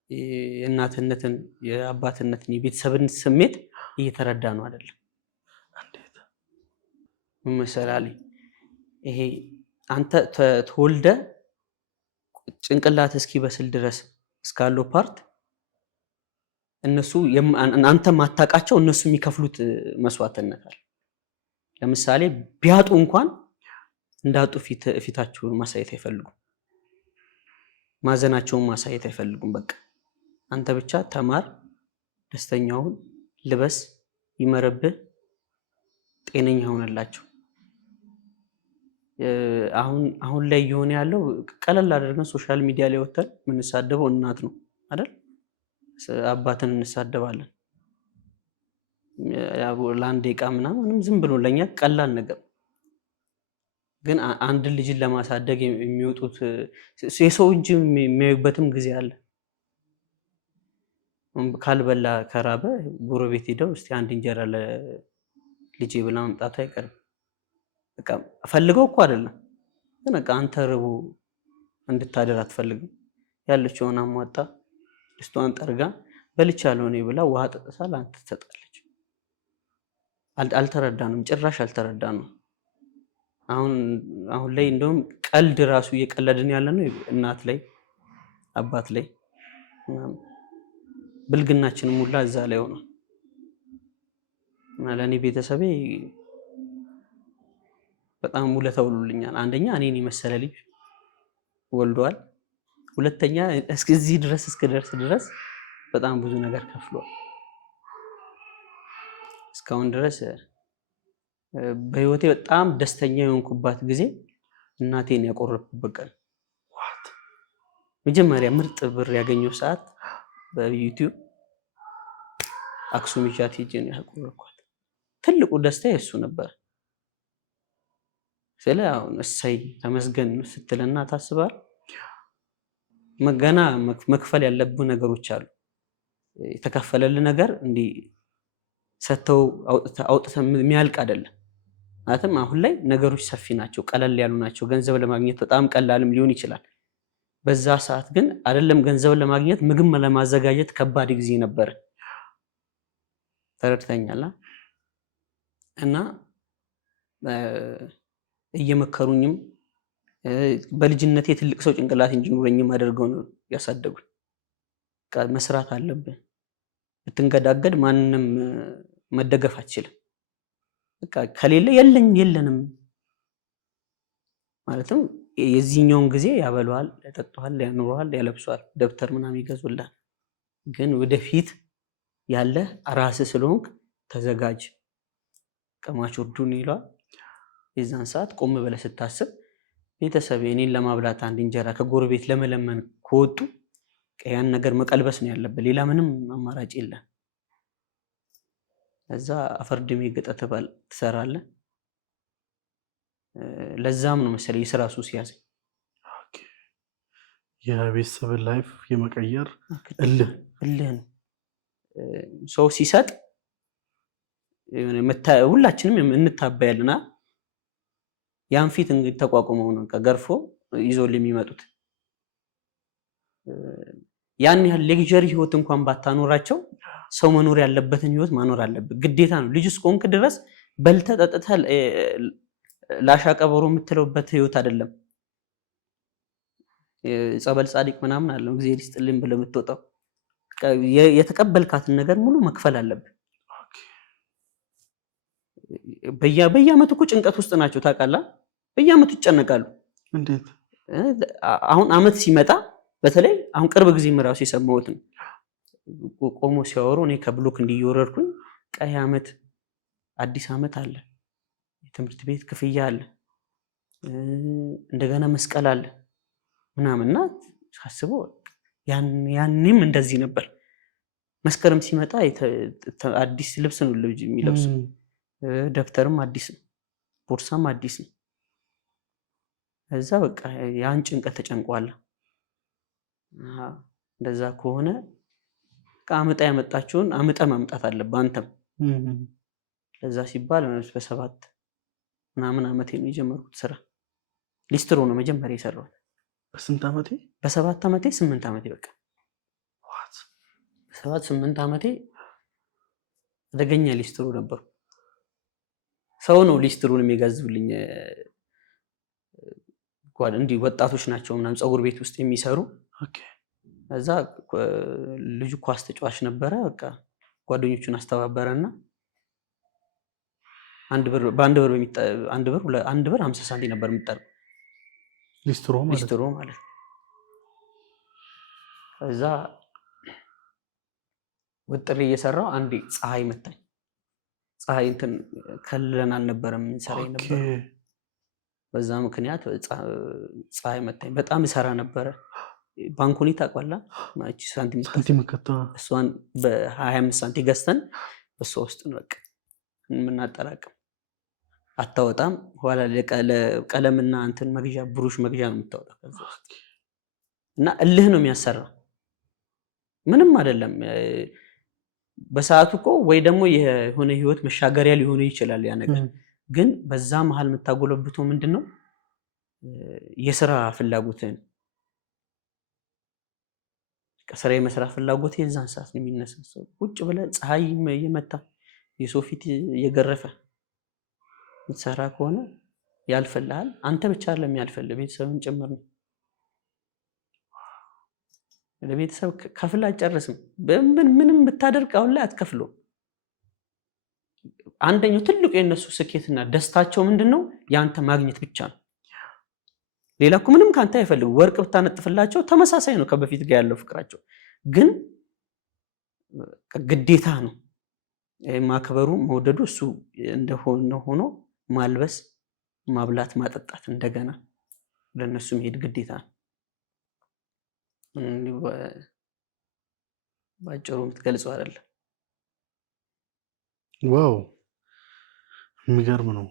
የእናትነትን የአባትነትን የቤተሰብን ስሜት እየተረዳ ነው አይደለም። ምን መሰለህ ይሄ አንተ ተወልደ ጭንቅላት እስኪበስል ድረስ እስካለው ፓርት እነሱ አንተ ማታውቃቸው እነሱ የሚከፍሉት መስዋዕትነት አለ። ለምሳሌ ቢያጡ እንኳን እንዳጡ ፊታቸውን ማሳየት አይፈልጉም። ማዘናቸውን ማሳየት አይፈልጉም። በቃ አንተ ብቻ ተማር፣ ደስተኛውን ልበስ፣ ይመረብህ፣ ጤነኛ ሆነላቸው። አሁን ላይ እየሆነ ያለው ቀለል አድርገን ሶሻል ሚዲያ ላይ ወተን የምንሳደበው እናት ነው አይደል? አባትን እንሳደባለን። ለአንድ ደቂቃ ምናምንም ዝም ብሎ ለኛ ቀላል ነገር፣ ግን አንድ ልጅን ለማሳደግ የሚወጡት የሰው እጅ የሚያዩበትም ጊዜ አለ። ካልበላ ከራበ ጎረቤት ሄደው እስቲ አንድ እንጀራ ለልጄ ብላ መምጣቱ አይቀርም። በቃ ፈልገው እኮ አይደለም፣ ግን በቃ አንተ ርቦ እንድታደር አትፈልግም። ያለችውን አሟጣ ድስቷን ጠርጋ በልቻለሁ እኔ ብላ ውሃ ጠጥታ ለአንተ ትሰጣለች። አልተረዳንም፣ ጭራሽ አልተረዳንም። አሁን ላይ እንደውም ቀልድ ራሱ እየቀለድን ያለ ነው እናት ላይ አባት ላይ። ብልግናችንም ሁላ እዛ ላይ ሆነ እና ለእኔ ቤተሰቤ በጣም ውለታ ውለውልኛል። አንደኛ እኔን የመሰለ ልጅ ወልዷል። ሁለተኛ እስከዚህ ድረስ እስከደርስ ድረስ በጣም ብዙ ነገር ከፍሏል። እስካሁን ድረስ በህይወቴ በጣም ደስተኛ የሆንኩባት ጊዜ እናቴን ያቆረብኩበት ቀን። መጀመሪያ ምርጥ ብር ያገኘው ሰዓት በዩቲዩብ አክሱም ይዣት ሄጄ ነው ያቆረብኳት። ትልቁ ደስታ የእሱ ነበር። ስለ አሁን እሰይ ተመስገን ስትልና ታስባል። ገና መክፈል ያለብህ ነገሮች አሉ። የተከፈለልህ ነገር እንዲህ ሰተው አውጥተህ የሚያልቅ አይደለም። ማለትም አሁን ላይ ነገሮች ሰፊ ናቸው፣ ቀለል ያሉ ናቸው። ገንዘብ ለማግኘት በጣም ቀላልም ሊሆን ይችላል። በዛ ሰዓት ግን አይደለም ገንዘብ ለማግኘት ምግብ ለማዘጋጀት ከባድ ጊዜ ነበር። ተረድተኛል። እና እየመከሩኝም በልጅነቴ ትልቅ ሰው ጭንቅላት እንዲኖረኝም አድርገው ነው ያሳደጉኝ። መስራት አለብን፣ ብትንገዳገድ ማንንም መደገፍ አትችልም። በቃ ከሌለ የለንም ማለትም የዚህኛውን ጊዜ ያበለዋል፣ ያጠጣዋል፣ ያኖረዋል፣ ያለብሷል፣ ደብተር ምናምን ይገዙልሃል። ግን ወደፊት ያለ ራስህ ስለሆንክ ተዘጋጅ። ቀማች ወርዱን ይሏል። የዛን ሰዓት ቆም ብለህ ስታስብ ቤተሰብ እኔን ለማብላት አንድ እንጀራ ከጎረቤት ለመለመን ከወጡ ያን ነገር መቀልበስ ነው ያለበት። ሌላ ምንም አማራጭ የለም። እዛ አፈርድሜ ገጠት ትሰራለህ። ለዛም ነው መሰለኝ የስራ ሱስ ያዘኝ። የቤተሰብን ላይፍ የመቀየር እልህ ነው። ሰው ሲሰጥ ሁላችንም እንታበያልና ያን ፊት እንግዲህ ተቋቁመው ነው ገርፎ ይዞልኝ የሚመጡት። ያን ያህል ሌክዠሪ ህይወት እንኳን ባታኖራቸው ሰው መኖር ያለበትን ህይወት ማኖር አለበት፣ ግዴታ ነው። ልጅ እስከሆንክ ድረስ በልተህ ጠጥተህ ላሻቀበሮ የምትለውበት ህይወት አይደለም። ጸበል ጻድቅ ምናምን አለው እግዚአብሔር ይስጥልኝ ብለህ የምትወጣው የተቀበልካትን ነገር ሙሉ መክፈል አለብህ። በየአመቱ እኮ ጭንቀት ውስጥ ናቸው ታውቃለህ። በየአመቱ ይጨነቃሉ። እንዴት አሁን አመት ሲመጣ በተለይ አሁን ቅርብ ጊዜ ምራሱ የሰማሁት ነው። ቆሞ ሲያወሩ እኔ ከብሎክ እንዲወረድኩኝ ቀይ አመት አዲስ አመት አለ፣ የትምህርት ቤት ክፍያ አለ፣ እንደገና መስቀል አለ ምናምንና ሳስበው ያኔም እንደዚህ ነበር። መስከረም ሲመጣ አዲስ ልብስ ነው ልጅ የሚለብሱ፣ ደብተርም አዲስ ነው፣ ቦርሳም አዲስ ነው። እዛ በቃ ያን ጭንቀት ተጨንቋል። እንደዛ ከሆነ ከአመጣ ያመጣችውን አመጣ ማምጣት አለብህ አንተም። ለዛ ሲባል በ7 ምናምን አመቴ ነው የጀመርኩት ስራ። ሊስትሮ ነው መጀመሪያ የሰራሁት። በስንት አመቴ? በ7 አመቴ 8 አመቴ በቃ 7-8 አመቴ አደገኛ ሊስትሮ ነበር። ሰው ነው ሊስትሮን የሚጋዝብልኝ። እንዲህ ወጣቶች ናቸው ምናምን ፀጉር ቤት ውስጥ የሚሰሩ። እዛ ልጁ ኳስ ተጫዋች ነበረ። በቃ ጓደኞቹን አስተባበረና አንድ ብር 50 ሳንቲም ነበር የሚጠራው ሊስትሮ ማለት። እዛ ወጥሬ እየሰራው አንዴ ፀሐይ መታኝ። ፀሐይ እንትን ከልለን አልነበረም እንሰራ ነበር። በዛ ምክንያት ፀሐይ መታኝ። በጣም እሰራ ነበረ። ባንኮኒ ታውቃለህ? ማቺ ሳንቲም ከታ እሷን በ25 ሳንቲም ገዝተን በሷ ውስጥ ነው በቃ የምናጠራቅም። አታወጣም። ኋላ ለቀለምና እንትን መግዣ ብሩሽ መግዣ ነው የምታወጣው ከዛ ውስጥ። እና እልህ ነው የሚያሰራው። ምንም አይደለም። በሰዓቱ እኮ ወይ ደግሞ የሆነ ህይወት መሻገሪያ ሊሆን ይችላል ያ ነገር። ግን በዛ መሃል የምታጎለብተው ምንድነው? የስራ ፍላጎትን ከስራ የመስራት ፍላጎት የዛን ሰዓት ነው የሚነሳው። ቁጭ ብለህ ፀሐይ እየመታ የሰው ፊት እየገረፈ ምትሰራ ከሆነ ያልፈልሃል። አንተ ብቻ አይደለም ያልፈልህ፣ ቤተሰብን ጭምር ነው። ለቤተሰብ ከፍላ አጨርስም። ምንም ብታደርግ አሁን ላይ አትከፍለው። አንደኛው ትልቁ የነሱ ስኬትና ደስታቸው ምንድነው? ያንተ ማግኘት ብቻ ነው። ሌላ እኮ ምንም ካንተ አይፈልጉ። ወርቅ ብታነጥፍላቸው ተመሳሳይ ነው ከበፊት ጋር ያለው ፍቅራቸው። ግን ግዴታ ነው ማክበሩ መውደዱ። እሱ እንደሆነ ሆኖ ማልበስ፣ ማብላት፣ ማጠጣት እንደገና ለነሱ መሄድ ግዴታ ነው። ባጭሩ የምትገልጸው አይደለም። ዋው የሚገርም ነው።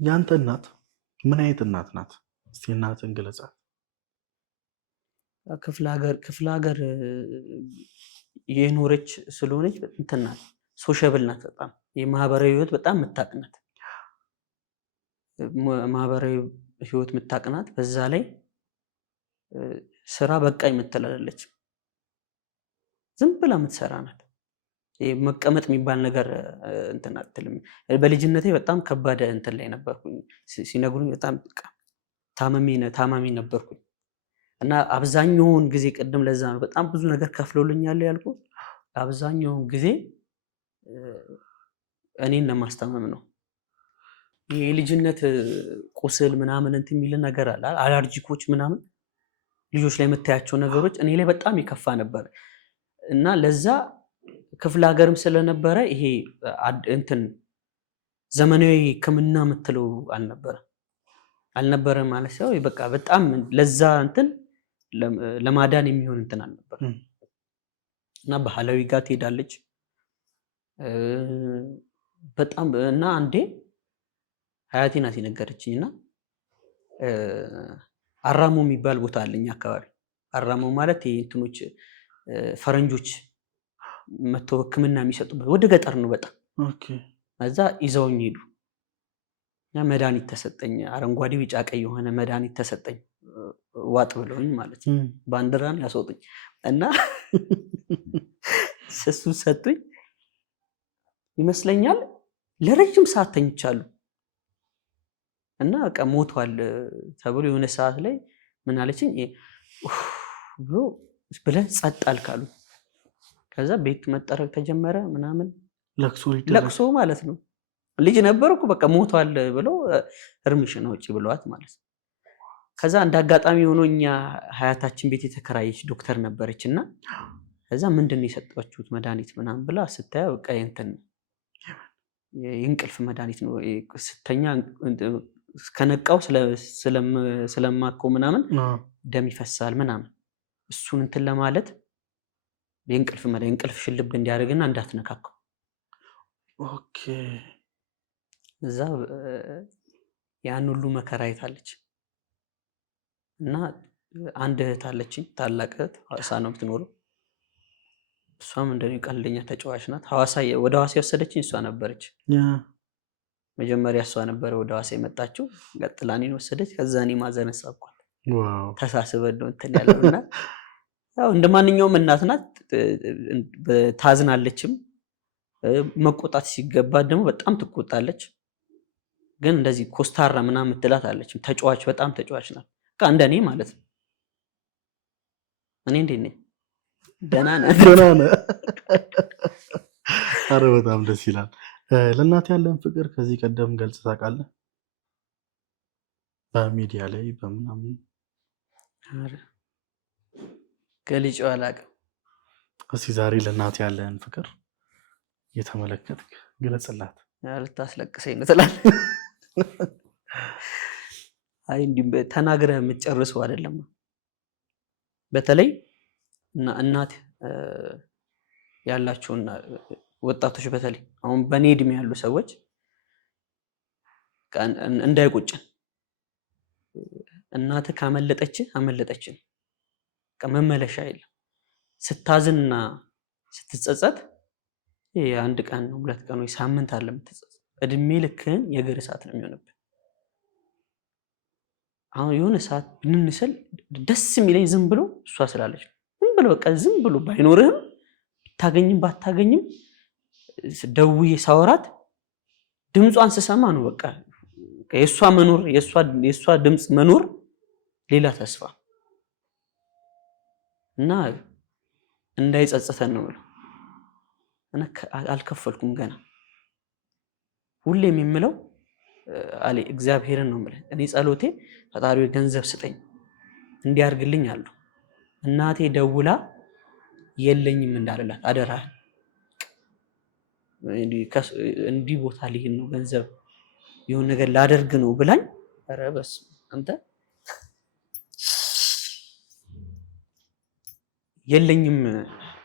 ያንተ እናት ምን አይነት እናት ናት? እስቲ እናትን ግለጻት። ክፍለ ሀገር የኖረች ስለሆነች እንትን ናት፣ ሶሻብል ናት። በጣም የማህበራዊ ህይወት በጣም የምታውቅ ናት። ማህበራዊ ህይወት የምታውቅ ናት። በዛ ላይ ስራ በቃ የምትላለች፣ ዝም ብላ የምትሰራ ናት። መቀመጥ የሚባል ነገር እንትን አትልም። በልጅነቴ በጣም ከባድ እንትን ላይ ነበርኩኝ። ሲነግሩኝ በጣም ታማሚ ነበርኩኝ እና አብዛኛውን ጊዜ ቅድም ለዛ ነው በጣም ብዙ ነገር ከፍሎልኛል ያልኩ። አብዛኛውን ጊዜ እኔን ለማስታመም ነው። የልጅነት ቁስል ምናምን እንትን የሚል ነገር አለ፣ አለርጂኮች ምናምን ልጆች ላይ የምታያቸው ነገሮች እኔ ላይ በጣም ይከፋ ነበር እና ለዛ ክፍለ ሀገርም ስለነበረ ይሄ እንትን ዘመናዊ ሕክምና የምትለው አልነበረ ማለት ነው። በቃ በጣም ለዛ እንትን ለማዳን የሚሆን እንትን አልነበረ እና ባህላዊ ጋር ትሄዳለች በጣም እና አንዴ ሀያቴ ናት የነገረችኝ እና አራሞ የሚባል ቦታ አለኝ አካባቢ። አራሞ ማለት ይሄ እንትኖች ፈረንጆች መተው ሕክምና የሚሰጡበት ወደ ገጠር ነው በጣም። እዛ ይዘውኝ ሄዱ እና መድኃኒት ተሰጠኝ። አረንጓዴ ቢጫ ቀይ የሆነ መድኃኒት ተሰጠኝ። ዋጥ ብለውኝ ማለት ነው። ባንዲራን ያስወጡኝ እና እሱ ሰጡኝ ይመስለኛል። ለረጅም ሰዓት ተኝቻለሁ እና በቃ ሞቷል ተብሎ የሆነ ሰዓት ላይ ምን አለችኝ ብሎ ብለህ ጸጥ አልካሉ። ከዛ ቤት መጠረግ ተጀመረ ምናምን ለቅሶ ማለት ነው። ልጅ ነበርኩ በቃ ሞቷል ብለው እርምሽን አውጪ ብለዋት ማለት ነው። ከዛ እንደ አጋጣሚ ሆኖ እኛ ሀያታችን ቤት የተከራየች ዶክተር ነበረች እና ከዛ ምንድን የሰጣችሁት መድኃኒት ምናምን ብላ ስታያ በቃ የእንቅልፍ መድኃኒት ነው ስተኛ ከነቃው ስለማቀው ምናምን ደም ይፈሳል ምናምን እሱን እንትን ለማለት የእንቅልፍ ሽልብ እንዲያደርግና እንዳትነካከው። ኦኬ እዛ ያን ሁሉ መከራ አይታለች እና አንድ እህት አለችኝ፣ ታላቅ እህት ሐዋሳ ነው የምትኖረው። እሷም እንደኔ ቀልደኛ ተጫዋች ናት። ወደ ሐዋሳ የወሰደችኝ እሷ ነበረች። መጀመሪያ እሷ ነበረ ወደ ሐዋሳ የመጣችው፣ ቀጥላ እኔን ወሰደች። ከዛ እኔ ማዘን ሳቋል ተሳስበን ነው እንትን ያለውና ያው እንደ ማንኛውም እናት ናት፣ ታዝናለችም። መቆጣት ሲገባ ደግሞ በጣም ትቆጣለች። ግን እንደዚህ ኮስታራ ምናምን የምትላት አለችም። በጣም ተጫዋች ናት። በቃ እንደኔ ማለት ነው። እኔ እንዴት ነኝ? ደህና ነህ? ኧረ በጣም ደስ ይላል። ለእናት ያለን ፍቅር ከዚህ ቀደም ገልጽ ታውቃለህ? በሚዲያ ላይ በምናምን? ገልጬው አላውቅም። እስኪ ዛሬ ለእናት ያለን ፍቅር እየተመለከትክ ግለጽላት። ልታስለቅሰኝ ነው ትላለህ? አይ እንዲህ ተናግረህ የምትጨርሰው አይደለም። በተለይ እናት ያላቸውና ወጣቶች በተለይ አሁን በኔ እድሜ ያሉ ሰዎች እንዳይቆጭን፣ እናትህ አመለጠችን መመለሻ የለም። ስታዝንና ስትጸጸት አንድ ቀን ነው 2 ቀን ወይ ሳምንት አለ የምትጸጸት፣ እድሜ ልክህን የእግር እሳት ነው የሚሆንብህ። አሁን የሆነ ሰዓት ብንንስል ደስ የሚለኝ ዝም ብሎ እሷ ስላለች ነው። ዝም ብሎ በቃ ዝም ብሎ ባይኖርህም ብታገኝም ባታገኝም ደውዬ ሳወራት ድምጿን ስሰማ ነው በቃ የእሷ መኖር የእሷ ድምፅ መኖር ሌላ ተስፋ እና እንዳይጸጽተን ነው ብለው እና አልከፈልኩም ገና። ሁሌም የምለው እግዚአብሔርን ነው የምልህ። እኔ ጸሎቴ ፈጣሪ ገንዘብ ስጠኝ እንዲያርግልኝ አሉ። እናቴ ደውላ የለኝም እንዳልላት አደራህ፣ እንዲህ ቦታ ሊሄድ ነው ገንዘብ የሆነ ነገር ላደርግ ነው ብላኝ፣ ኧረ በስመ አብ አንተ የለኝም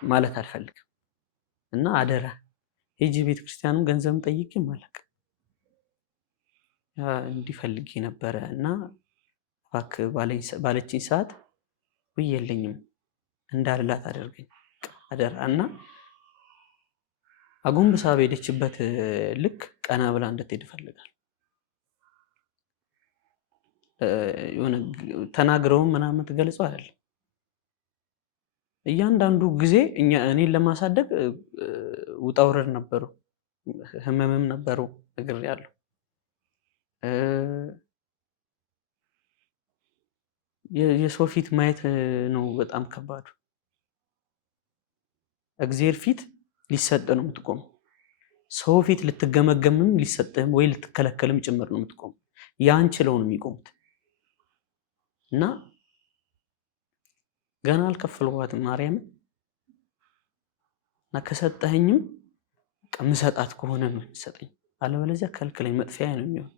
ማለት አልፈልግም እና አደራህ ሄጂ ቤተክርስቲያንም ገንዘብም ጠይቄ ማለት እንዲፈልግ ነበረ እና እባክህ ባለችኝ ሰዓት ውይ የለኝም እንዳልላት አደርገኝ አደራ። እና አጎንብሳ በሄደችበት ልክ ቀና ብላ እንድትሄድ እፈልጋለሁ። የሆነ ተናግረውም ምናምን ትገልጸው አይደለም። እያንዳንዱ ጊዜ እኔን ለማሳደግ ውጣ ውረድ ነበሩ፣ ህመምም ነበሩ፣ እግር ያለው የሰው ፊት ማየት ነው በጣም ከባዱ። እግዚአብሔር ፊት ሊሰጥ ነው የምትቆመው። ሰው ፊት ልትገመገምም ሊሰጥህም ወይ ልትከለከልም ጭምር ነው የምትቆመው። ያን ችለው ነው የሚቆሙት እና ገና አልከፈልኳትም ማርያምን እና ከሰጠኸኝም ከምሰጣት ከሆነ ነው ሰጠኝ፣ አለበለዚያ ከልክለኝ፣ መጥፊያ ነው የሚሆን።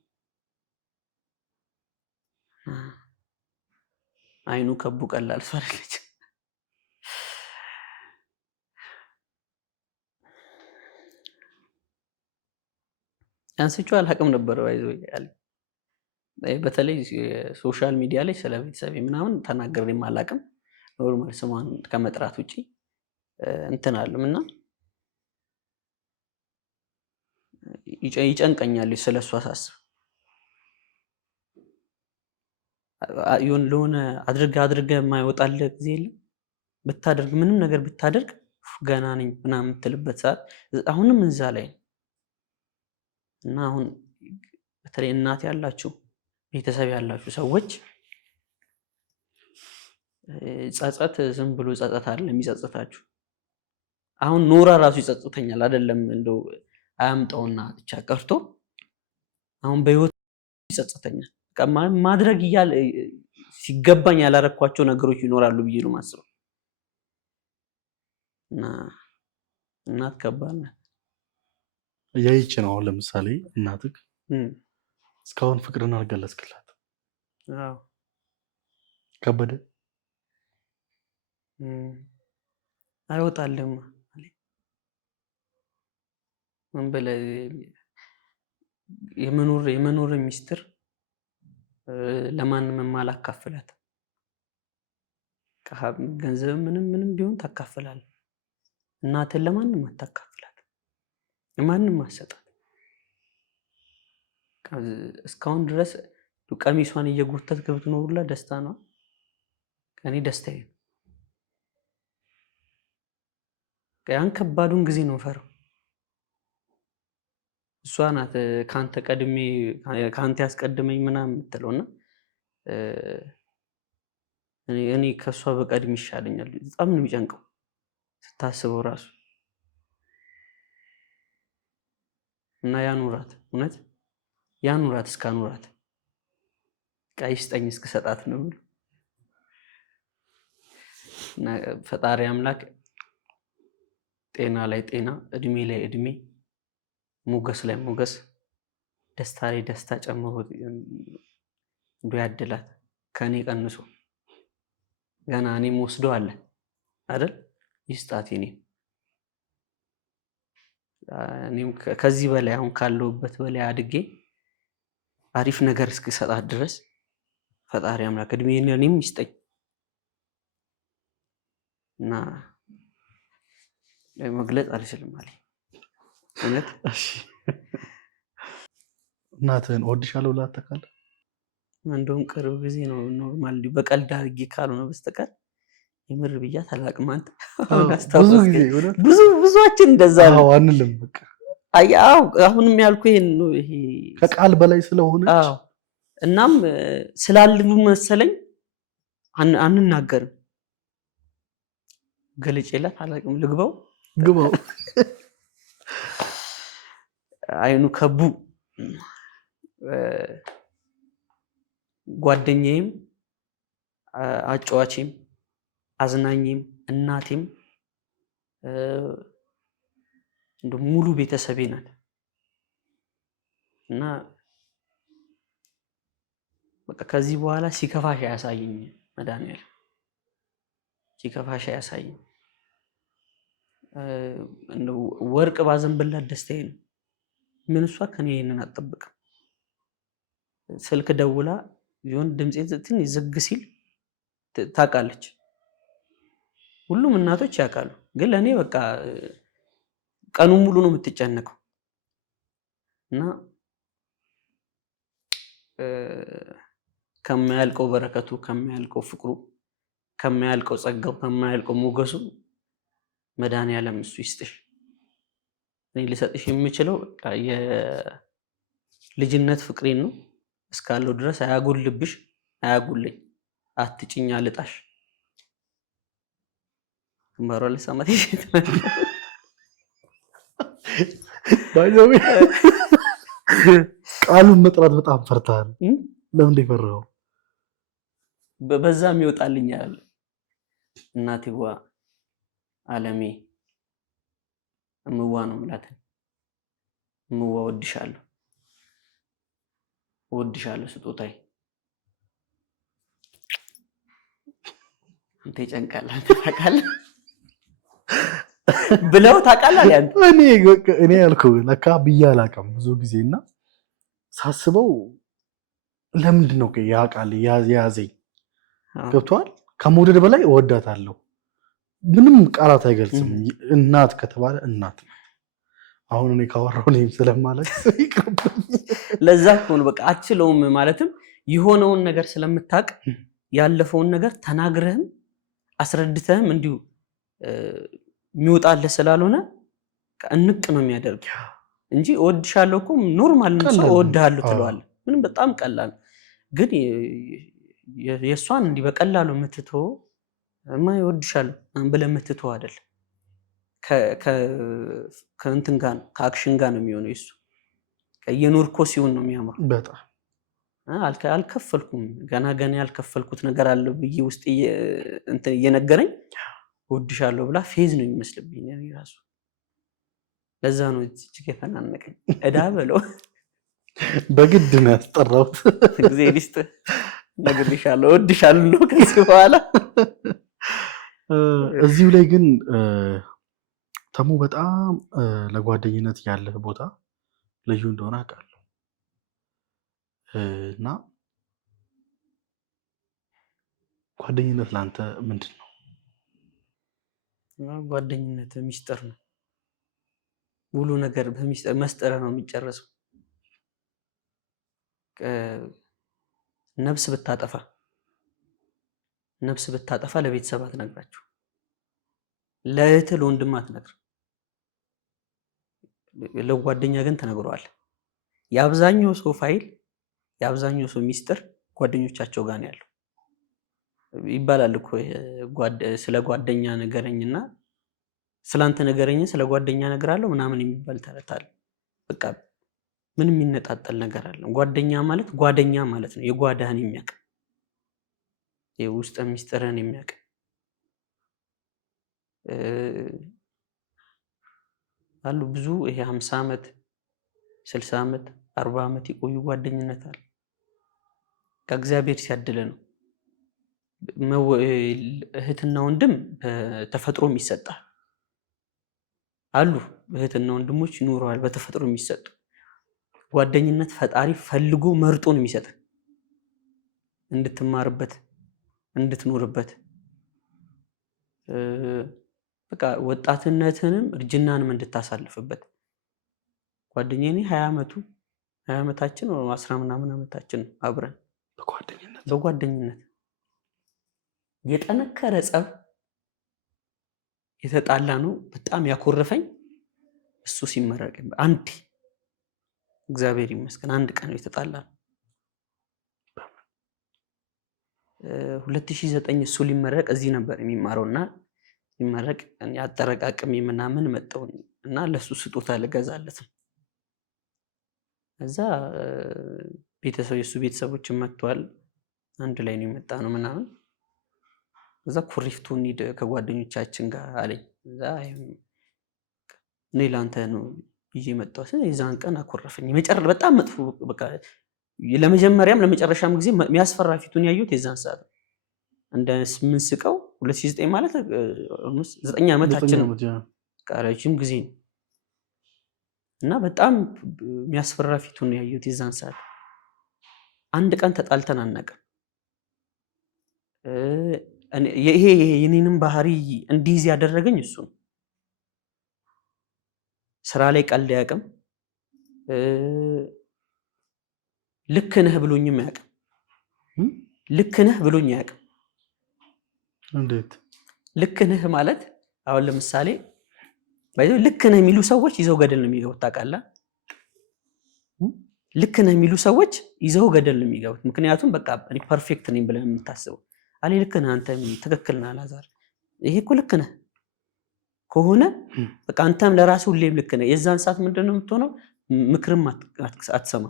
አይኑ ከቡ ቀላል ፈረለች። አንስቼው አላውቅም ነበር ባይዘው ያለ በተለይ ሶሻል ሚዲያ ላይ ስለ ቤተሰቤ ምናምን ተናግሬም አላውቅም። ኖርማል ስሟን ከመጥራት ውጪ እንትን አለም እና ይጨንቀኛል ስለሷ ሳስብ። ለሆነ አድርገህ የማይወጣልህ ጊዜ የለም። ብታደርግ ምንም ነገር ብታደርግ ገና ነኝ ምናምን የምትልበት ሰዓት አሁንም እዛ ላይ እና አሁን በተለይ እናት ያላችሁ ቤተሰብ ያላችሁ ሰዎች ጸጸት ዝም ብሎ ጸጸት አይደለም የሚጸጸታችሁ። አሁን ኖራ ራሱ ይጸጽተኛል አይደለም እንደው አያምጣውና ብቻ ቀርቶ አሁን በህይወት ይጸጽተኛል። ማድረግ ሲገባኝ ያላረኳቸው ነገሮች ይኖራሉ ብዬ ነው ማስበው። እና እናት ከባድ ናት። ያይች ነው አሁን ለምሳሌ እናትክ እስካሁን ፍቅርን አልገለጽክላት? አዎ ከበደ አይወጣልም ምን በላይ የመኖር ሚስጥር ለማንም ማላካፍላት ገንዘብ ምንም ቢሆን ታካፍላለህ። እናትን ለማንም አታካፍላት፣ ለማንም አትሰጣት። እስካሁን ድረስ ቀሚሷን እየጎተት ብትኖሩላት ደስታ ነው። ከኔ ደስታዬ ነው። ያን ከባዱን ጊዜ ነው ፈረው እሷ ናት ካንተ ያስቀድመኝ ምናምን የምትለውና እኔ ከሷ በቀድም ይሻለኛል። በጣም ነው የሚጨንቀው ስታስበው ራሱ። እና ያኑራት፣ እውነት ያኑራት እስካኑራት ቀይስጠኝ እስከሰጣት ነው። እና ፈጣሪ አምላክ ጤና ላይ ጤና፣ እድሜ ላይ እድሜ፣ ሞገስ ላይ ሞገስ፣ ደስታ ላይ ደስታ ጨምሮ እንዶ ያድላት ከኔ ቀንሶ። ገና እኔም ወስዶ አለ አይደል ይስጣት። እኔም ከዚህ በላይ አሁን ካለውበት በላይ አድጌ አሪፍ ነገር እስክሰጣት ድረስ ፈጣሪ አምላክ እድሜን እኔም ይስጠኝ። እና መግለጽ አልችልም አለ እውነት። እሺ እናትህን እወድሻለሁ ብለህ አታውቃለህ? እንደውም ቅርብ ጊዜ ነው ኖርማል በቀልድ አድርጌ ካልሆነ በስተቀር የምር ብያት አላውቅም። አንተ ብዙዎችን እንደዛ ነው አንልም። በቃ አሁንም ያልኩ ይሄን ነው። ይሄ ከቃል በላይ ስለሆነች እናም ስላልቡ መሰለኝ አንናገርም። ገልጬላት አላውቅም። ልግባው አይኑ ከቡ ጓደኛዬም አጫዋቼም አዝናኝም እናቴም እንደ ሙሉ ቤተሰቤ ናት። እና በቃ ከዚህ በኋላ ሲከፋሽ አያሳይኝ መድኃኒዓለም፣ ሲከፋሽ አያሳይኝ። ወርቅ ባዘንብላት ደስታዬ ነው። ምን እሷ ከኔ ይሄንን አትጠብቅም። ስልክ ደውላ ቢሆን ድምጼ ትንሽ ዝግ ሲል ታውቃለች። ሁሉም እናቶች ያውቃሉ። ግን ለእኔ በቃ ቀኑን ሙሉ ነው የምትጨነቀው። እና ከማያልቀው በረከቱ፣ ከማያልቀው ፍቅሩ፣ ከማያልቀው ጸጋው፣ ከማያልቀው ሞገሱ መድኃኒዓለም እሱ ይስጥሽ። እኔ ልሰጥሽ የምችለው የልጅነት ፍቅሬን ነው። እስካለው ድረስ አያጎልብሽ፣ አያጎልኝ። አትጭኝ አልጣሽ ግንባሯ ለሰማት ይሽታል ባይዘው ቃሉን መጥራት በጣም ፈርታል። ለምን እንደፈራው በዛም ይወጣልኛል። እናቴዋ አለሜ እምዋ ነው የምላት። እምዋ ወድሻለሁ፣ ወድሻለሁ ስጦታዬ። አንተ ይጨንቃል፣ አንተ ታውቃለህ ብለው ታውቃለህ። ያንተ እኔ ያልኩህ ለካ ብዬ አላውቅም ብዙ ጊዜና ሳስበው ለምንድን ነው ያ ቃል ያዘኝ? ገብቶሃል? ከመውደድ በላይ እወዳታለሁ። ምንም ቃላት አይገልጽም። እናት ከተባለ እናት ነው። አሁን እኔ ካወራሁ እኔም ስለማለት ይቅርብኝ። ለዛ እኮ ነው በቃ አትችለውም። ማለትም የሆነውን ነገር ስለምታውቅ ያለፈውን ነገር ተናግረህም አስረድተህም እንዲሁ የሚወጣልህ ስላልሆነ እንቅ ነው የሚያደርግ እንጂ እወድሻለሁ እኮ ኖርማል ነው። ሰው እወድሃለሁ ትለዋለህ። ምንም በጣም ቀላል። ግን የእሷን እንዲህ በቀላሉ የምትተወው እማ እወድሻለሁ ብለህ የምትተወው አይደለም። ከእንትን ጋር ነው ከአክሽን ጋር ነው የሚሆነው። እሱ የኖርኮ ሲሆን ነው የሚያምረው። በጣም አልከፈልኩም ገና ያልከፈልኩት ነገር አለ ብዬ ውስጥ እንትን እየነገረኝ እወድሻለሁ ብላ ፌዝ ነው የሚመስልብኝ እኔ ራሱ። ለዛ ነው እጅግ የፈናነቀኝ። እዳ በለው በግድ ነው ያስጠራሁት። ጊዜ ሊስት ነግሬሻለሁ እወድሻለሁ ከዚህ በኋላ። እዚሁ ላይ ግን ተሙ በጣም ለጓደኝነት ያለህ ቦታ ልዩ እንደሆነ አውቃለሁ እና ጓደኝነት ለአንተ ምንድን ነው? ጓደኝነት ሚስጥር ነው። ሙሉ ነገር በሚስጥር መስጠር ነው የሚጨረሰው። ነፍስ ብታጠፋ ለቤተሰብ አትነግራቸው፣ ለእህት ለወንድም አትነግር፣ ለጓደኛ ግን ተነግረዋል። የአብዛኛው ሰው ፋይል የአብዛኛው ሰው ሚስጥር ጓደኞቻቸው ጋር ነው ያለው ይባላል እኮ። ስለ ጓደኛ ነገረኝና ስላንተ ነገረኝ ስለ ጓደኛ ነገራለሁ ምናምን የሚባል ተረት አለ። በቃ ምንም የሚነጣጠል ነገር አለ። ጓደኛ ማለት ጓደኛ ማለት ነው። የጓዳህን የሚያውቅ የውስጥ ሚስጥርህን የሚያውቅ አሉ ብዙ ይሄ 50 ዓመት 60 ዓመት 40 ዓመት የቆዩ ጓደኝነት አለ። ከእግዚአብሔር ሲያድለ ነው። እህትና ወንድም በተፈጥሮ ይሰጣል አሉ። እህትና ወንድሞች ይኖረዋል በተፈጥሮ የሚሰጡ። ጓደኝነት ፈጣሪ ፈልጎ መርጦ ነው የሚሰጥ፣ እንድትማርበት እንድትኖርበት። በቃ ወጣትነትንም እርጅናንም እንድታሳልፍበት። ጓደኛዬ 20 ዓመታችን ነው 10 ምናምን ዓመታችን አብረን በጓደኝነት የጠነከረ ጸብ የተጣላ ነው። በጣም ያኮረፈኝ እሱ ሲመረቅ አንድ እግዚአብሔር ይመስገን አንድ ቀን የተጣላ ነው። 2009 እሱ ሊመረቅ እዚህ ነበር የሚማረውና ሊመረቅ ያጠረቃቅም ምናምን መጣው እና ለሱ ስጦታ ልገዛለት ነው። እዛ የሱ ቤተሰቦችን መጥቷል። አንድ ላይ ነው የመጣ ነው ምናምን። እዛ ኩሪፍቱ እንሂድ ከጓደኞቻችን ጋር አለኝ። እዛ እኔ ላንተ ነው ይዤ መጣሁት። የዛን ቀን አኮረፈኝ። በጣም መጥፎ በቃ ለመጀመሪያም ለመጨረሻም ጊዜ የሚያስፈራ ፊቱን ያዩት የዛን ሰዓት እንደ ምን ስቀው 2009 ማለት 9 ዓመታችን ነው። ረጅም ጊዜ እና በጣም የሚያስፈራ ፊቱን ያዩት የዛን ሰዓት። አንድ ቀን ተጣልተን አናውቅም። ይሄ የኔንም ባህሪ እንዲይዝ ያደረገኝ እሱ ነው። ስራ ላይ ቀልድ አያውቅም። ልክ ነህ ብሎኝም አያውቅም። ልክ ነህ ብሎኝ አያውቅም። እንዴት ልክ ነህ ማለት? አሁን ለምሳሌ ልክ ነህ የሚሉ ሰዎች ይዘው ገደል ነው የሚገቡት። ታውቃለህ? ልክ ነህ የሚሉ ሰዎች ይዘው ገደል ነው የሚገቡት። ምክንያቱም በቃ እኔ ፐርፌክት ነኝ ብለህ የምታስበው አለ። ልክ ነህ አንተ ትክክል ነህ አላዛር፣ ይሄ እኮ ልክ ነህ ከሆነ በቃ አንተም ለራስህ ሁሌም ልክ ነህ። የዛን ሰዓት ምንድነው የምትሆነው? ምክርም አትሰማ።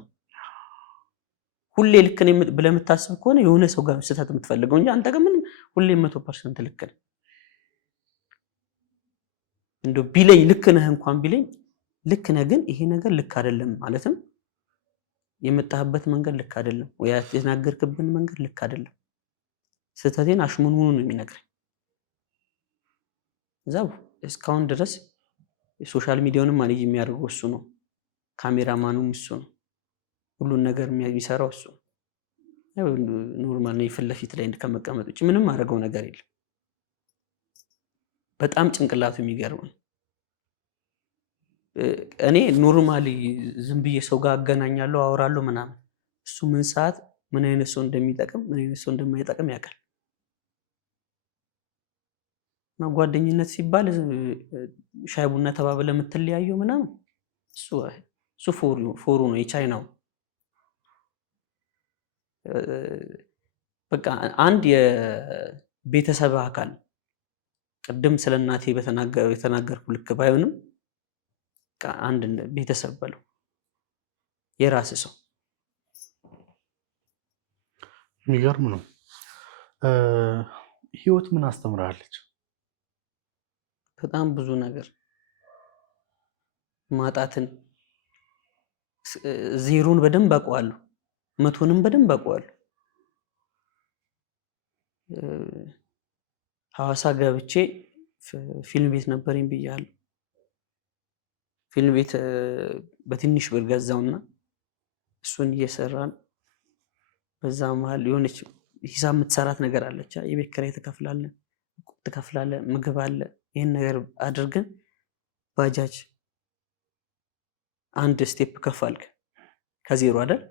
ሁሌ ልክ ነህ ብለህ የምታስብ ከሆነ የሆነ ሰው ጋር ስህተት የምትፈልገው እንጂ አንተ ግን ምንም ሁሌም 100% ልክ ነህ። እንደው ቢለኝ ልክ ነህ እንኳን ቢለኝ ልክ ነህ፣ ግን ይሄ ነገር ልክ አይደለም ማለትም የመጣህበት መንገድ ልክ አይደለም፣ ወይ የተናገርክብን መንገድ ልክ አይደለም። ስህተቴን አሽሙንሙኑ ነው የሚነግረኝ። እዛው እስካሁን ድረስ የሶሻል ሚዲያውንም ማኔጅ የሚያደርገው እሱ ነው። ካሜራማኑም እሱ ነው። ሁሉን ነገር የሚሰራው እሱ ነው። ኖርማል ነው። የፊት ለፊት ላይ ከመቀመጥ ውጭ ምንም አደረገው ነገር የለም። በጣም ጭንቅላቱ የሚገርም ነው። እኔ ኖርማሊ ዝም ብዬ ሰው ጋር አገናኛለሁ፣ አወራለሁ ምናምን። እሱ ምን ሰዓት ምን አይነት ሰው እንደሚጠቅም ምን አይነት ሰው እንደማይጠቅም ያውቃል። እና ጓደኝነት ሲባል ሻይ ቡና ተባብለ የምትለያየው ምናምን እሱ ፎሩ ነው የቻይናው። በቃ አንድ የቤተሰብ አካል ቅድም ስለ እናቴ የተናገርኩ ልክ ባይሆንም አንድ ቤተሰብ በለው የራስ ሰው የሚገርም ነው። ህይወት ምን አስተምራለች? በጣም ብዙ ነገር ማጣትን ዜሮን በደንብ አውቀዋለሁ፣ መቶንም በደንብ አውቀዋለሁ። ሐዋሳ ገብቼ ፊልም ቤት ነበረኝ ብያለሁ። ፊልም ቤት በትንሽ ብር ገዛውና እሱን እየሰራን በዛ መሀል የሆነች ሂሳብ የምትሰራት ነገር አለች። የቤት ኪራይ ትከፍላለህ፣ ምግብ አለ። ይህን ነገር አድርገን ባጃጅ አንድ ስቴፕ ከፍ አልክ ከዜሮ አይደል?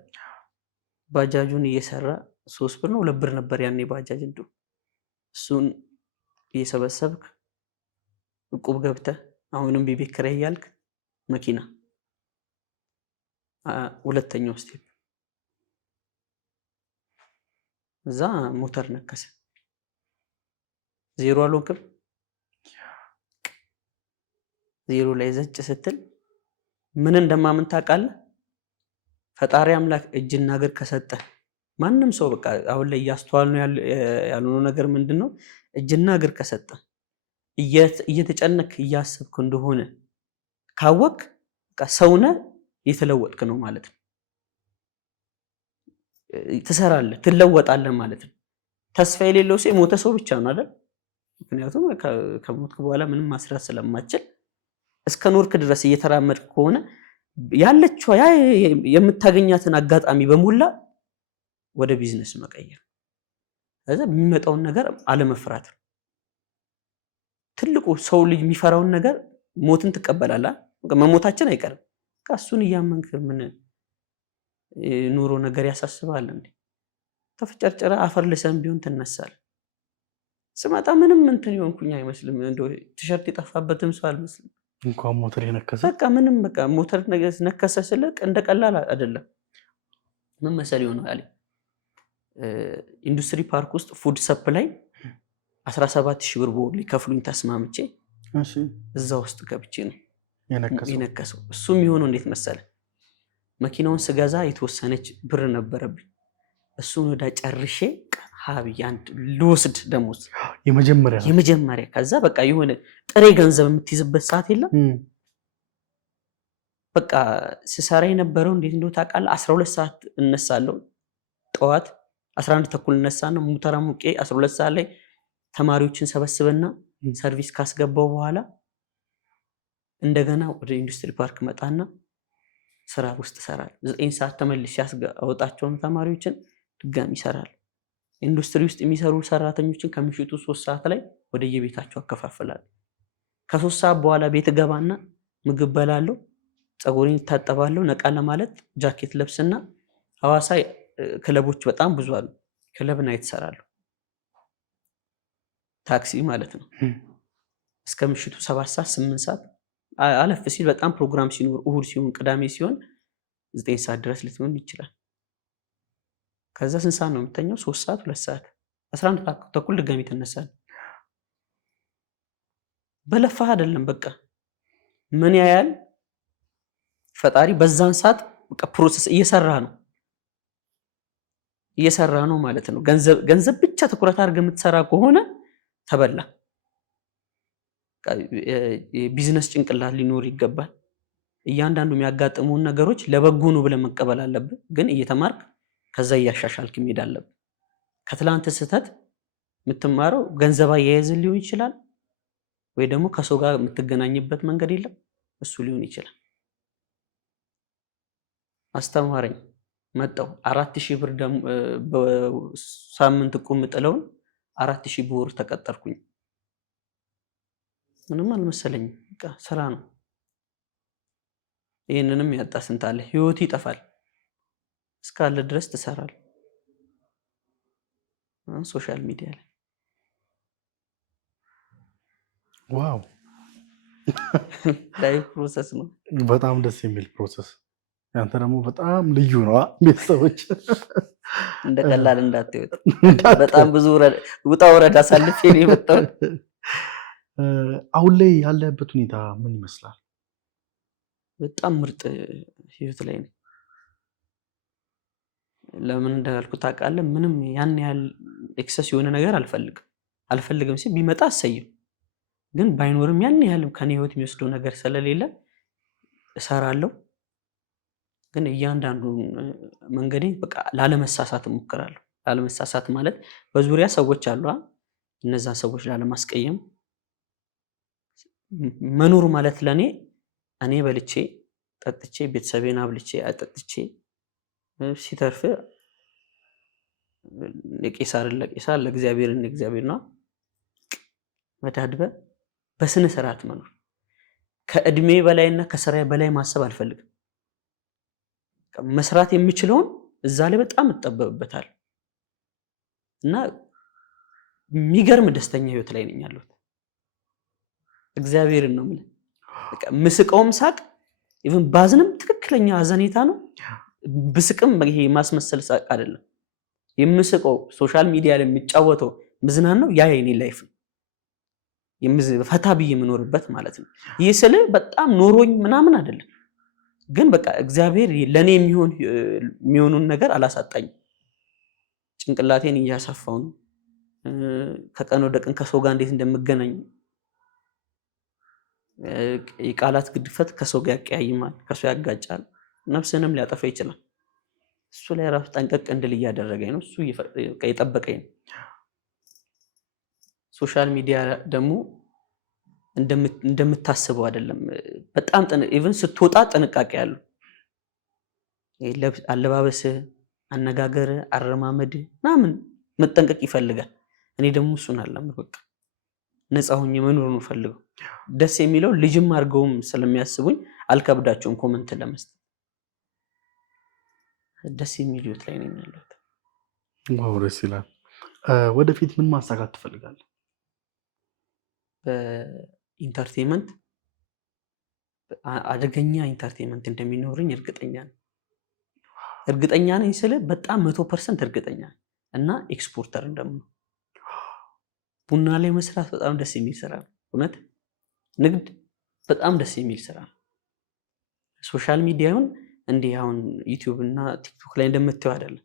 ባጃጁን እየሰራ 3 ብር ነው 2 ብር ነበር ያኔ ባጃጅ እንዱ እሱን እየሰበሰብክ እቁብ ገብተህ አሁንም ቤት ኪራይ እያልክ መኪና ሁለተኛው ስቴፕ እዛ ሞተር ነከሰ። ዜሮ አልሆንክም። ዜሮ ላይ ዘጭ ስትል ምን እንደማምን ታውቃለህ? ፈጣሪ አምላክ እጅና እግር ከሰጠ ማንም ሰው በቃ አሁን ላይ እያስተዋል ነው ያልሆነው ነገር ምንድነው? እጅና እግር ከሰጠ እየተጨነክ እያሰብክ እንደሆነ ካወቅ በቃ ሰውነ የተለወጥክ ነው ማለት ነው። ትሰራለህ፣ ትለወጣለህ ማለት ነው። ተስፋ የሌለው ሰው የሞተ ሰው ብቻ ነው አይደል? ምክንያቱም ከሞትክ በኋላ ምንም ማስራት ስለማትችል እስከ ኖርክ ድረስ እየተራመድክ ከሆነ ያለችው የምታገኛትን አጋጣሚ በሙላ ወደ ቢዝነስ መቀየር፣ ስለዚህ የሚመጣውን ነገር አለመፍራት። ትልቁ ሰው ልጅ የሚፈራውን ነገር ሞትን ትቀበላለህ። መሞታችን አይቀርም። እሱን እያመንክ ምን ኑሮ ነገር ያሳስባል እንዴ? ተፈጨርጨረ አፈር ልሰም ቢሆን ትነሳለህ። ስመጣ ምንም እንትን ይሆንኩኝ አይመስልም። እንደው ቲሸርት የጠፋበትም ሰው አልመስልም። እንኳን ሞተር የነከሰ በቃ ምንም በቃ ሞተር ነከሰ ስለቅ እንደቀላል አይደለም። ምን መሰል ይሆናል ያለ ኢንዱስትሪ ፓርክ ውስጥ ፉድ ሰፕላይ 17000 ብር በወር ሊከፍሉኝ ተስማምቼ እዛ ውስጥ ገብቼ ነው የነከሰው። እሱም የሚሆነው እንዴት መሰለ? መኪናውን ስገዛ የተወሰነች ብር ነበረብኝ። እሱን ወዳ ጨርሼ ሀብዬ አንድ ልወስድ ደሞዝ የመጀመሪያ ከዛ በቃ የሆነ ጥሬ ገንዘብ የምትይዝበት ሰዓት የለም። በቃ ስሰራ የነበረው እንዴት እንደው ታውቃለህ? 12 ሰዓት እነሳለሁ ጠዋት 11 ተኩል እነሳና ሙተራ ሙቄ 12 ሰዓት ላይ ተማሪዎችን ሰበስበና ሰርቪስ ካስገባው በኋላ እንደገና ወደ ኢንዱስትሪ ፓርክ መጣና ስራ ውስጥ ሰራል። 9 ሰዓት ተመልሼ አወጣቸውን ተማሪዎችን ድጋሚ ይሰራል። ኢንዱስትሪ ውስጥ የሚሰሩ ሰራተኞችን ከምሽቱ 3 ሰዓት ላይ ወደ የቤታቸው አከፋፍላል። ከ3 ሰዓት በኋላ ቤት ገባና ምግብ በላለሁ፣ ፀጉሬን ታጠባለሁ። ነቃ ለማለት ጃኬት ለብስና ሐዋሳ ክለቦች በጣም ብዙ አሉ። ክለብ ናይት እሰራለሁ፣ ታክሲ ማለት ነው። እስከ ምሽቱ 7 ሰዓት 8 ሰዓት አለፍ ሲል በጣም ፕሮግራም ሲኖር እሁድ ሲሆን ቅዳሜ ሲሆን 9 ሰዓት ድረስ ልትሆን ይችላል። ከዛ ስንት ሰዓት ነው የምተኛው? 3 ሰዓት 2 ሰዓት 11 ተኩል ድጋሚ ትነሳለህ። በለፋህ አይደለም በቃ ምን ያያል ፈጣሪ በዛን ሰዓት በቃ ፕሮሰስ እየሰራ ነው ማለት ነው። ገንዘብ ብቻ ትኩረት አድርገህ የምትሰራ ከሆነ ተበላ። የቢዝነስ ጭንቅላት ሊኖር ይገባል። እያንዳንዱ የሚያጋጥሙን ነገሮች ለበጎ ነው ብለህ መቀበል አለብህ። ግን እየተማርክ ከዛ እያሻሻልክ መሄድ አለብህ። ከትላንት ስህተት የምትማረው ገንዘብ አያይዝ ሊሆን ይችላል፣ ወይ ደግሞ ከሰው ጋር የምትገናኝበት መንገድ የለም እሱ ሊሆን ይችላል። አስተማረኝ መጣው 4000 ብር በሳምንት ቁም ጥለውን 4000 ብር ተቀጠርኩኝ። ምንም አልመሰለኝም። በቃ ስራ ነው። ይሄንንም ያጣ ስንት አለ። ህይወት ይጠፋል። እስካለ ድረስ ትሰራለህ። ሶሻል ሚዲያ ላይ ዋው ላይፍ ፕሮሰስ ነው። በጣም ደስ የሚል ፕሮሰስ። ያንተ ደግሞ በጣም ልዩ ነው። ቤተሰቦች እንደቀላል እንዳትወጣ በጣም ብዙ ውጣ ውረድ አሳልፌ ነው የመጣሁት። አሁን ላይ ያለበት ሁኔታ ምን ይመስላል? በጣም ምርጥ ህይወት ላይ ነው። ለምን እንዳልኩት ታውቃለህ? ምንም ያን ያህል ኤክሰስ የሆነ ነገር አልፈልግም ሲል ቢመጣ አሰየው፣ ግን ባይኖርም ያን ያህል ከኔ ህይወት የሚወስደው ነገር ስለሌለ እሰራለሁ። ግን እያንዳንዱ መንገዴ በቃ ላለመሳሳት እሞክራለሁ። ላለመሳሳት ማለት በዙሪያ ሰዎች አሉ፣ እነዛ ሰዎች ላለማስቀየም መኖር ማለት ለኔ እኔ በልቼ ጠጥቼ ቤተሰቤን አብልቼ አጠጥቼ ሲተርፍ ለቄሳር ለእግዚአብሔር ለእግዚአብሔር ነው መዳድበ በስነ ስርዓት መኖር። ከእድሜ በላይና ከስራዬ በላይ ማሰብ አልፈልግም። መስራት የምችለውን እዛ ላይ በጣም እጠበብበታል እና የሚገርም ደስተኛ ህይወት ላይ ነኝ ያለሁት። እግዚአብሔርን ነው የምልህ። በቃ ምስቀውም ሳቅ ኢቭን ባዝንም ትክክለኛ አዘኔታ ነው። ብስቅም ይሄ ማስመሰል ሳቅ አይደለም። የምስቀው ሶሻል ሚዲያ ላይ የሚጫወተው ምዝናን ነው። ያ የኔ ላይፍ ነው ፈታ ብዬ የምኖርበት ማለት ነው። ይህ ስል በጣም ኖሮኝ ምናምን አይደለም፣ ግን በቃ እግዚአብሔር ለኔ የሚሆኑን ነገር አላሳጣኝም። ጭንቅላቴን እያሰፋው ነው። ከቀን ወደ ቀን ከሰው ጋር እንዴት እንደምገናኝ የቃላት ግድፈት ከሰው ጋር ያቀያይማል፣ ከሰው ያጋጫል፣ ነፍስንም ሊያጠፋ ይችላል። እሱ ላይ ራሱ ጠንቀቅ እንድል እያደረገኝ ነው። እሱ የጠበቀኝ ነው። ሶሻል ሚዲያ ደግሞ እንደምታስበው አይደለም። በጣም ኢቭን ስትወጣ ጥንቃቄ ያለው አለባበስ፣ አነጋገር፣ አረማመድ ምናምን መጠንቀቅ ይፈልጋል። እኔ ደግሞ እሱን አላምር። በቃ ነፃ ሆኜ መኖር ነው ፈልገው። ደስ የሚለው ልጅም አድርገውም ስለሚያስቡኝ አልከብዳቸውም ኮመንት ለመስጠት። ደስ የሚል ህይወት ላይ ነኝ ያለሁት። ዋው ደስ ይላል። ወደፊት ምን ማሳካት ትፈልጋለህ? በኢንተርቴንመንት አደገኛ ኢንተርቴንመንት እንደሚኖርኝ እርግጠኛ ነኝ ስለ በጣም 100% እርግጠኛ ነኝ። እና ኤክስፖርተር እንደምነው ቡና ላይ መስራት በጣም ደስ የሚል ስራ ነው። እውነት ንግድ በጣም ደስ የሚል ስራ ነው። ሶሻል ሚዲያውን እንዲህ አሁን ዩቲዩብ እና ቲክቶክ ላይ እንደምታየው አይደለም።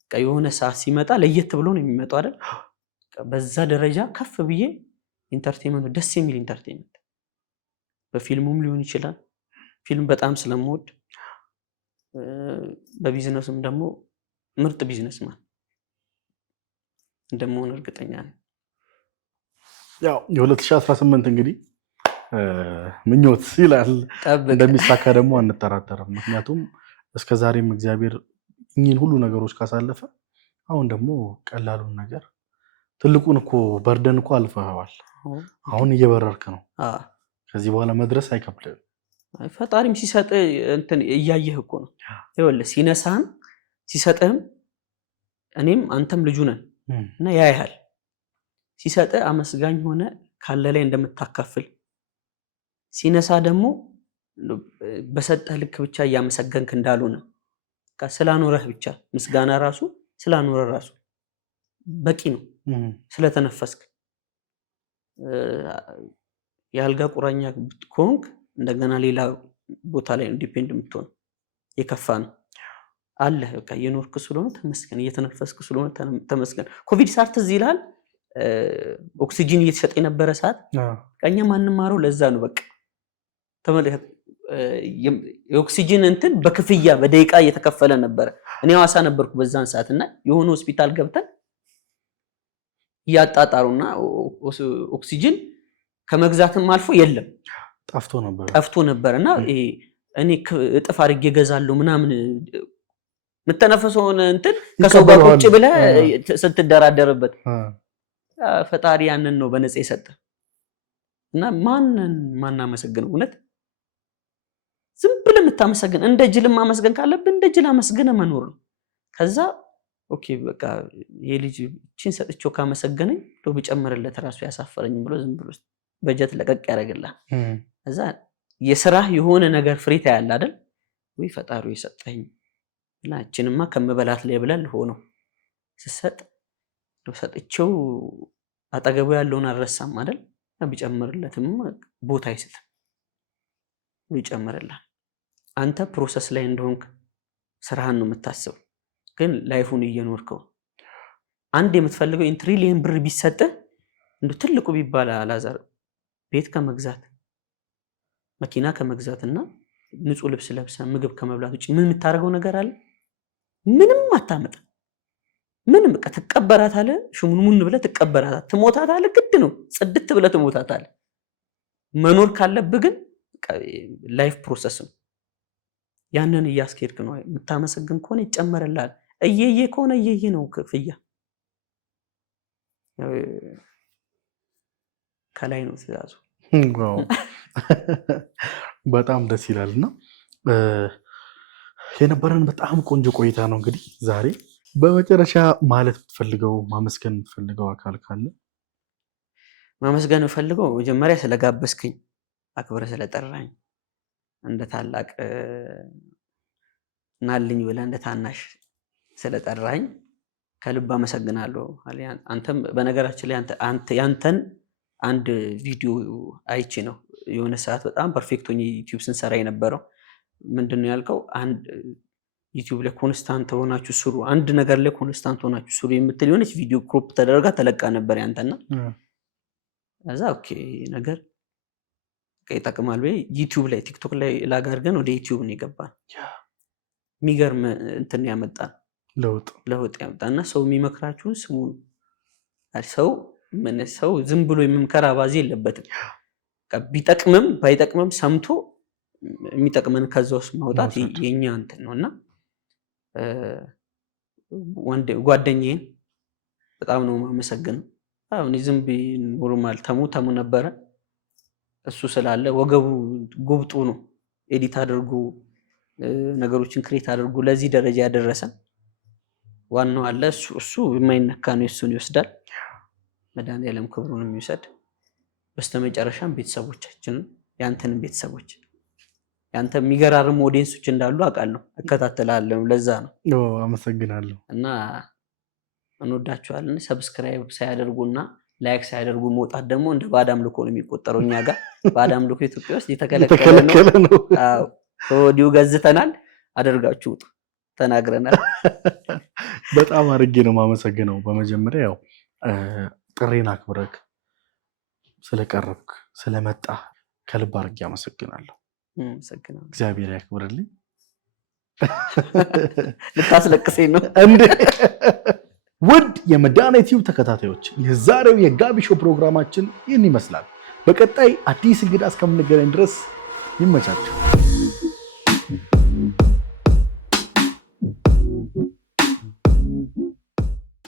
በቃ የሆነ ሰዓት ሲመጣ ለየት ብሎ ነው የሚመጣው አይደል? በዛ ደረጃ ከፍ ብዬ ኢንተርቴንመንት ደስ የሚል ኢንተርቴንመንት በፊልሙም ሊሆን ይችላል። ፊልም በጣም ስለምወድ በቢዝነስም ደግሞ ምርጥ ቢዝነስማን እንደምሆን እርግጠኛ ነኝ። ያው የ2018 እንግዲህ ምኞት ይላል እንደሚሳካ ደግሞ አንጠራጠርም። ምክንያቱም እስከዛሬም እግዚአብሔር እኚህን ሁሉ ነገሮች ካሳለፈ አሁን ደግሞ ቀላሉን ነገር ትልቁን እኮ በርደን እኮ አልፈዋል። አሁን እየበረርክ ነው። ከዚህ በኋላ መድረስ አይከብድም። ፈጣሪም ሲሰጥ እንትን እያየህ እኮ ነው። ይኸውልህ ሲነሳህም ሲሰጥህም እኔም አንተም ልጁ ነን እና ያይሃል። ሲሰጥህ አመስጋኝ ሆነ ካለ ላይ እንደምታካፍል፣ ሲነሳ ደግሞ በሰጠህ ልክ ብቻ እያመሰገንክ እንዳልሆነ ስላኖረህ ብቻ ምስጋና ራሱ ስላኖረህ ራሱ በቂ ነው። ስለተነፈስክ የአልጋ ቁራኛ ከሆንክ እንደገና ሌላ ቦታ ላይ ዲፔንድ የምትሆን የከፋ ነው አለ። በቃ የኖርክ ስለሆነ ተመስገን፣ እየተነፈስክ ስለሆነ ተመስገን። ኮቪድ ሰዓት ትዝ ይልሃል? ኦክሲጂን እየተሸጠ የነበረ ሰዓት ቀኛ ማንማረው ለዛ ነው። በቃ ተመልከት፣ የኦክሲጂን እንትን በክፍያ በደቂቃ እየተከፈለ ነበረ። እኔ ሐዋሳ ነበርኩ በዛን ሰዓት እና የሆነ ሆስፒታል ገብተን እያጣጣሩና ኦክሲጂን ከመግዛትም አልፎ የለም ጠፍቶ ነበር እና እኔ እጥፍ አድርጌ እገዛለሁ ምናምን የምተነፈሰውን እንትን ከሰው ጋር ቁጭ ብለህ ስትደራደርበት ፈጣሪ ያንን ነው በነፃ የሰጠ እና ማን አመሰግነው? እውነት ዝም ብለህ የምታመሰግን እንደ ጅል ማመስገን ካለብህ እንደ ጅል አመስግነህ መኖር ነው። ከዛ ኦኬ በቃ የልጅ እቺን ሰጥቼው ካመሰገነኝ ብጨምርለት ራሱ ያሳፈረኝ ብሎ ዝም ብሎ በጀት ለቀቅ ያደርግልሃል። ከዛ የስራህ የሆነ ነገር ፍሪታ ያለ አይደል ወይ ፈጣሪው የሰጠኝ እና እቺንማ ከመበላት ላይ ብለል ሆነው ስሰጥ ሰጥቼው አጠገቡ ያለውን አልረሳም አይደል? ቢጨምርለትም ቦታ አይሰጥም። ቢጨምርልህ አንተ ፕሮሰስ ላይ እንደሆንክ ስራህን ነው የምታስበው፣ ግን ላይፉን እየኖርከው አንድ የምትፈልገው ኢንትሪሊየን ብር ቢሰጥህ እንደ ትልቁ ቢባል አላዛር ቤት ከመግዛት መኪና ከመግዛትና ንጹህ ልብስ ለብሰ ምግብ ከመብላት ውጪ ምን የምታደርገው ነገር አለ? ምንም አታመጣ። ምንም በቃ ትቀበራታለህ። ሽሙንሙን ብለህ ትቀበራታለህ። ትሞታታለህ። ግድ ነው ጽድት ብለህ ትሞታታለህ። መኖር ካለብህ ግን ላይፍ ፕሮሰስ ነው። ያንን እያስኬድክ ነው። የምታመሰግን ከሆነ ይጨመርልሃል። እየየ ከሆነ እየየ ነው ክፍያ። ከላይ ነው ትእዛዙ። ዋው በጣም ደስ ይላልና የነበረን በጣም ቆንጆ ቆይታ ነው። እንግዲህ ዛሬ በመጨረሻ ማለት የምትፈልገው ማመስገን የምትፈልገው አካል ካለ? ማመስገን የምፈልገው መጀመሪያ ስለጋበዝከኝ አክብረህ ስለጠራኝ እንደ ታላቅ ናልኝ ብለህ እንደ ታናሽ ስለጠራኝ ከልብ አመሰግናለሁ። አንተም በነገራችን ላይ ያንተን አንድ ቪዲዮ አይቼ ነው የሆነ ሰዓት በጣም ፐርፌክት ሆኜ ዩቲዩብ ስንሰራ የነበረው። ምንድነው ያልከው? አንድ ዩቲዩብ ላይ ኮንስታንት ሆናችሁ ስሩ፣ አንድ ነገር ላይ ኮንስታንት ሆናችሁ ስሩ የምትል የሆነች ቪዲዮ ክሮፕ ተደርጋ ተለቃ ነበር ያንተና ከዛ ኦኬ ነገር ይጠቅማል ወይ ዩቲዩብ ላይ ቲክቶክ ላይ ላጋር ግን ወደ ዩቲዩብ ነው የገባን። የሚገርም እንትን ያመጣን ለውጥ ያመጣና ሰው የሚመክራችሁን ስሙን። ሰው ዝም ብሎ የመምከር አባዜ የለበትም። ቢጠቅምም ባይጠቅምም ሰምቶ የሚጠቅመን ከዛ ውስጥ ማውጣት የኛ እንትን ነውና ጓደኛዬን በጣም ነው የማመሰግነው። አሁን ዝም ብዬ ኖርማል ተሙ ነበረ። እሱ ስላለ ወገቡ ጉብጡ ነው ኤዲት አድርጎ ነገሮችን ክሬት አድርጎ ለዚህ ደረጃ ያደረሰን ዋናው አለ። እሱ የማይነካ ነው፣ እሱን ይወስዳል። መድኃኒዓለም ክብሩን የሚወስድ። በስተመጨረሻም ቤተሰቦቻችንን ያንተንም ቤተሰቦች ያንተ የሚገራርም ኦዲየንሶች እንዳሉ አውቃለሁ፣ እከታተላለሁ። ለዛ ነው አመሰግናለሁ። እና እንወዳችኋለን። ሰብስክራይብ ሳያደርጉና ላይክ ሳያደርጉ መውጣት ደግሞ እንደ ባዕድ አምልኮ ነው የሚቆጠረው። እኛ ጋር ባዕድ አምልኮ ኢትዮጵያ ውስጥ የተከለከለ ነው። አዎ ከወዲሁ ገዝተናል። አደርጋችሁ ውጡ ተናግረናል። በጣም አድርጌ ነው የማመሰግነው። በመጀመሪያ ያው ጥሬን አክብረክ ስለቀረብክ ስለመጣ ከልብ አድርጌ አመሰግናለሁ። እግዚአብሔር ያክብርልኝ። ልታስለቅሰኝ ነው እንዴ? ውድ የመዳን ዩቲዩብ ተከታታዮች የዛሬው የጋቢ ሾው ፕሮግራማችን ይህን ይመስላል። በቀጣይ አዲስ እንግዳ እስከምንገናኝ ድረስ ይመቻችሁ።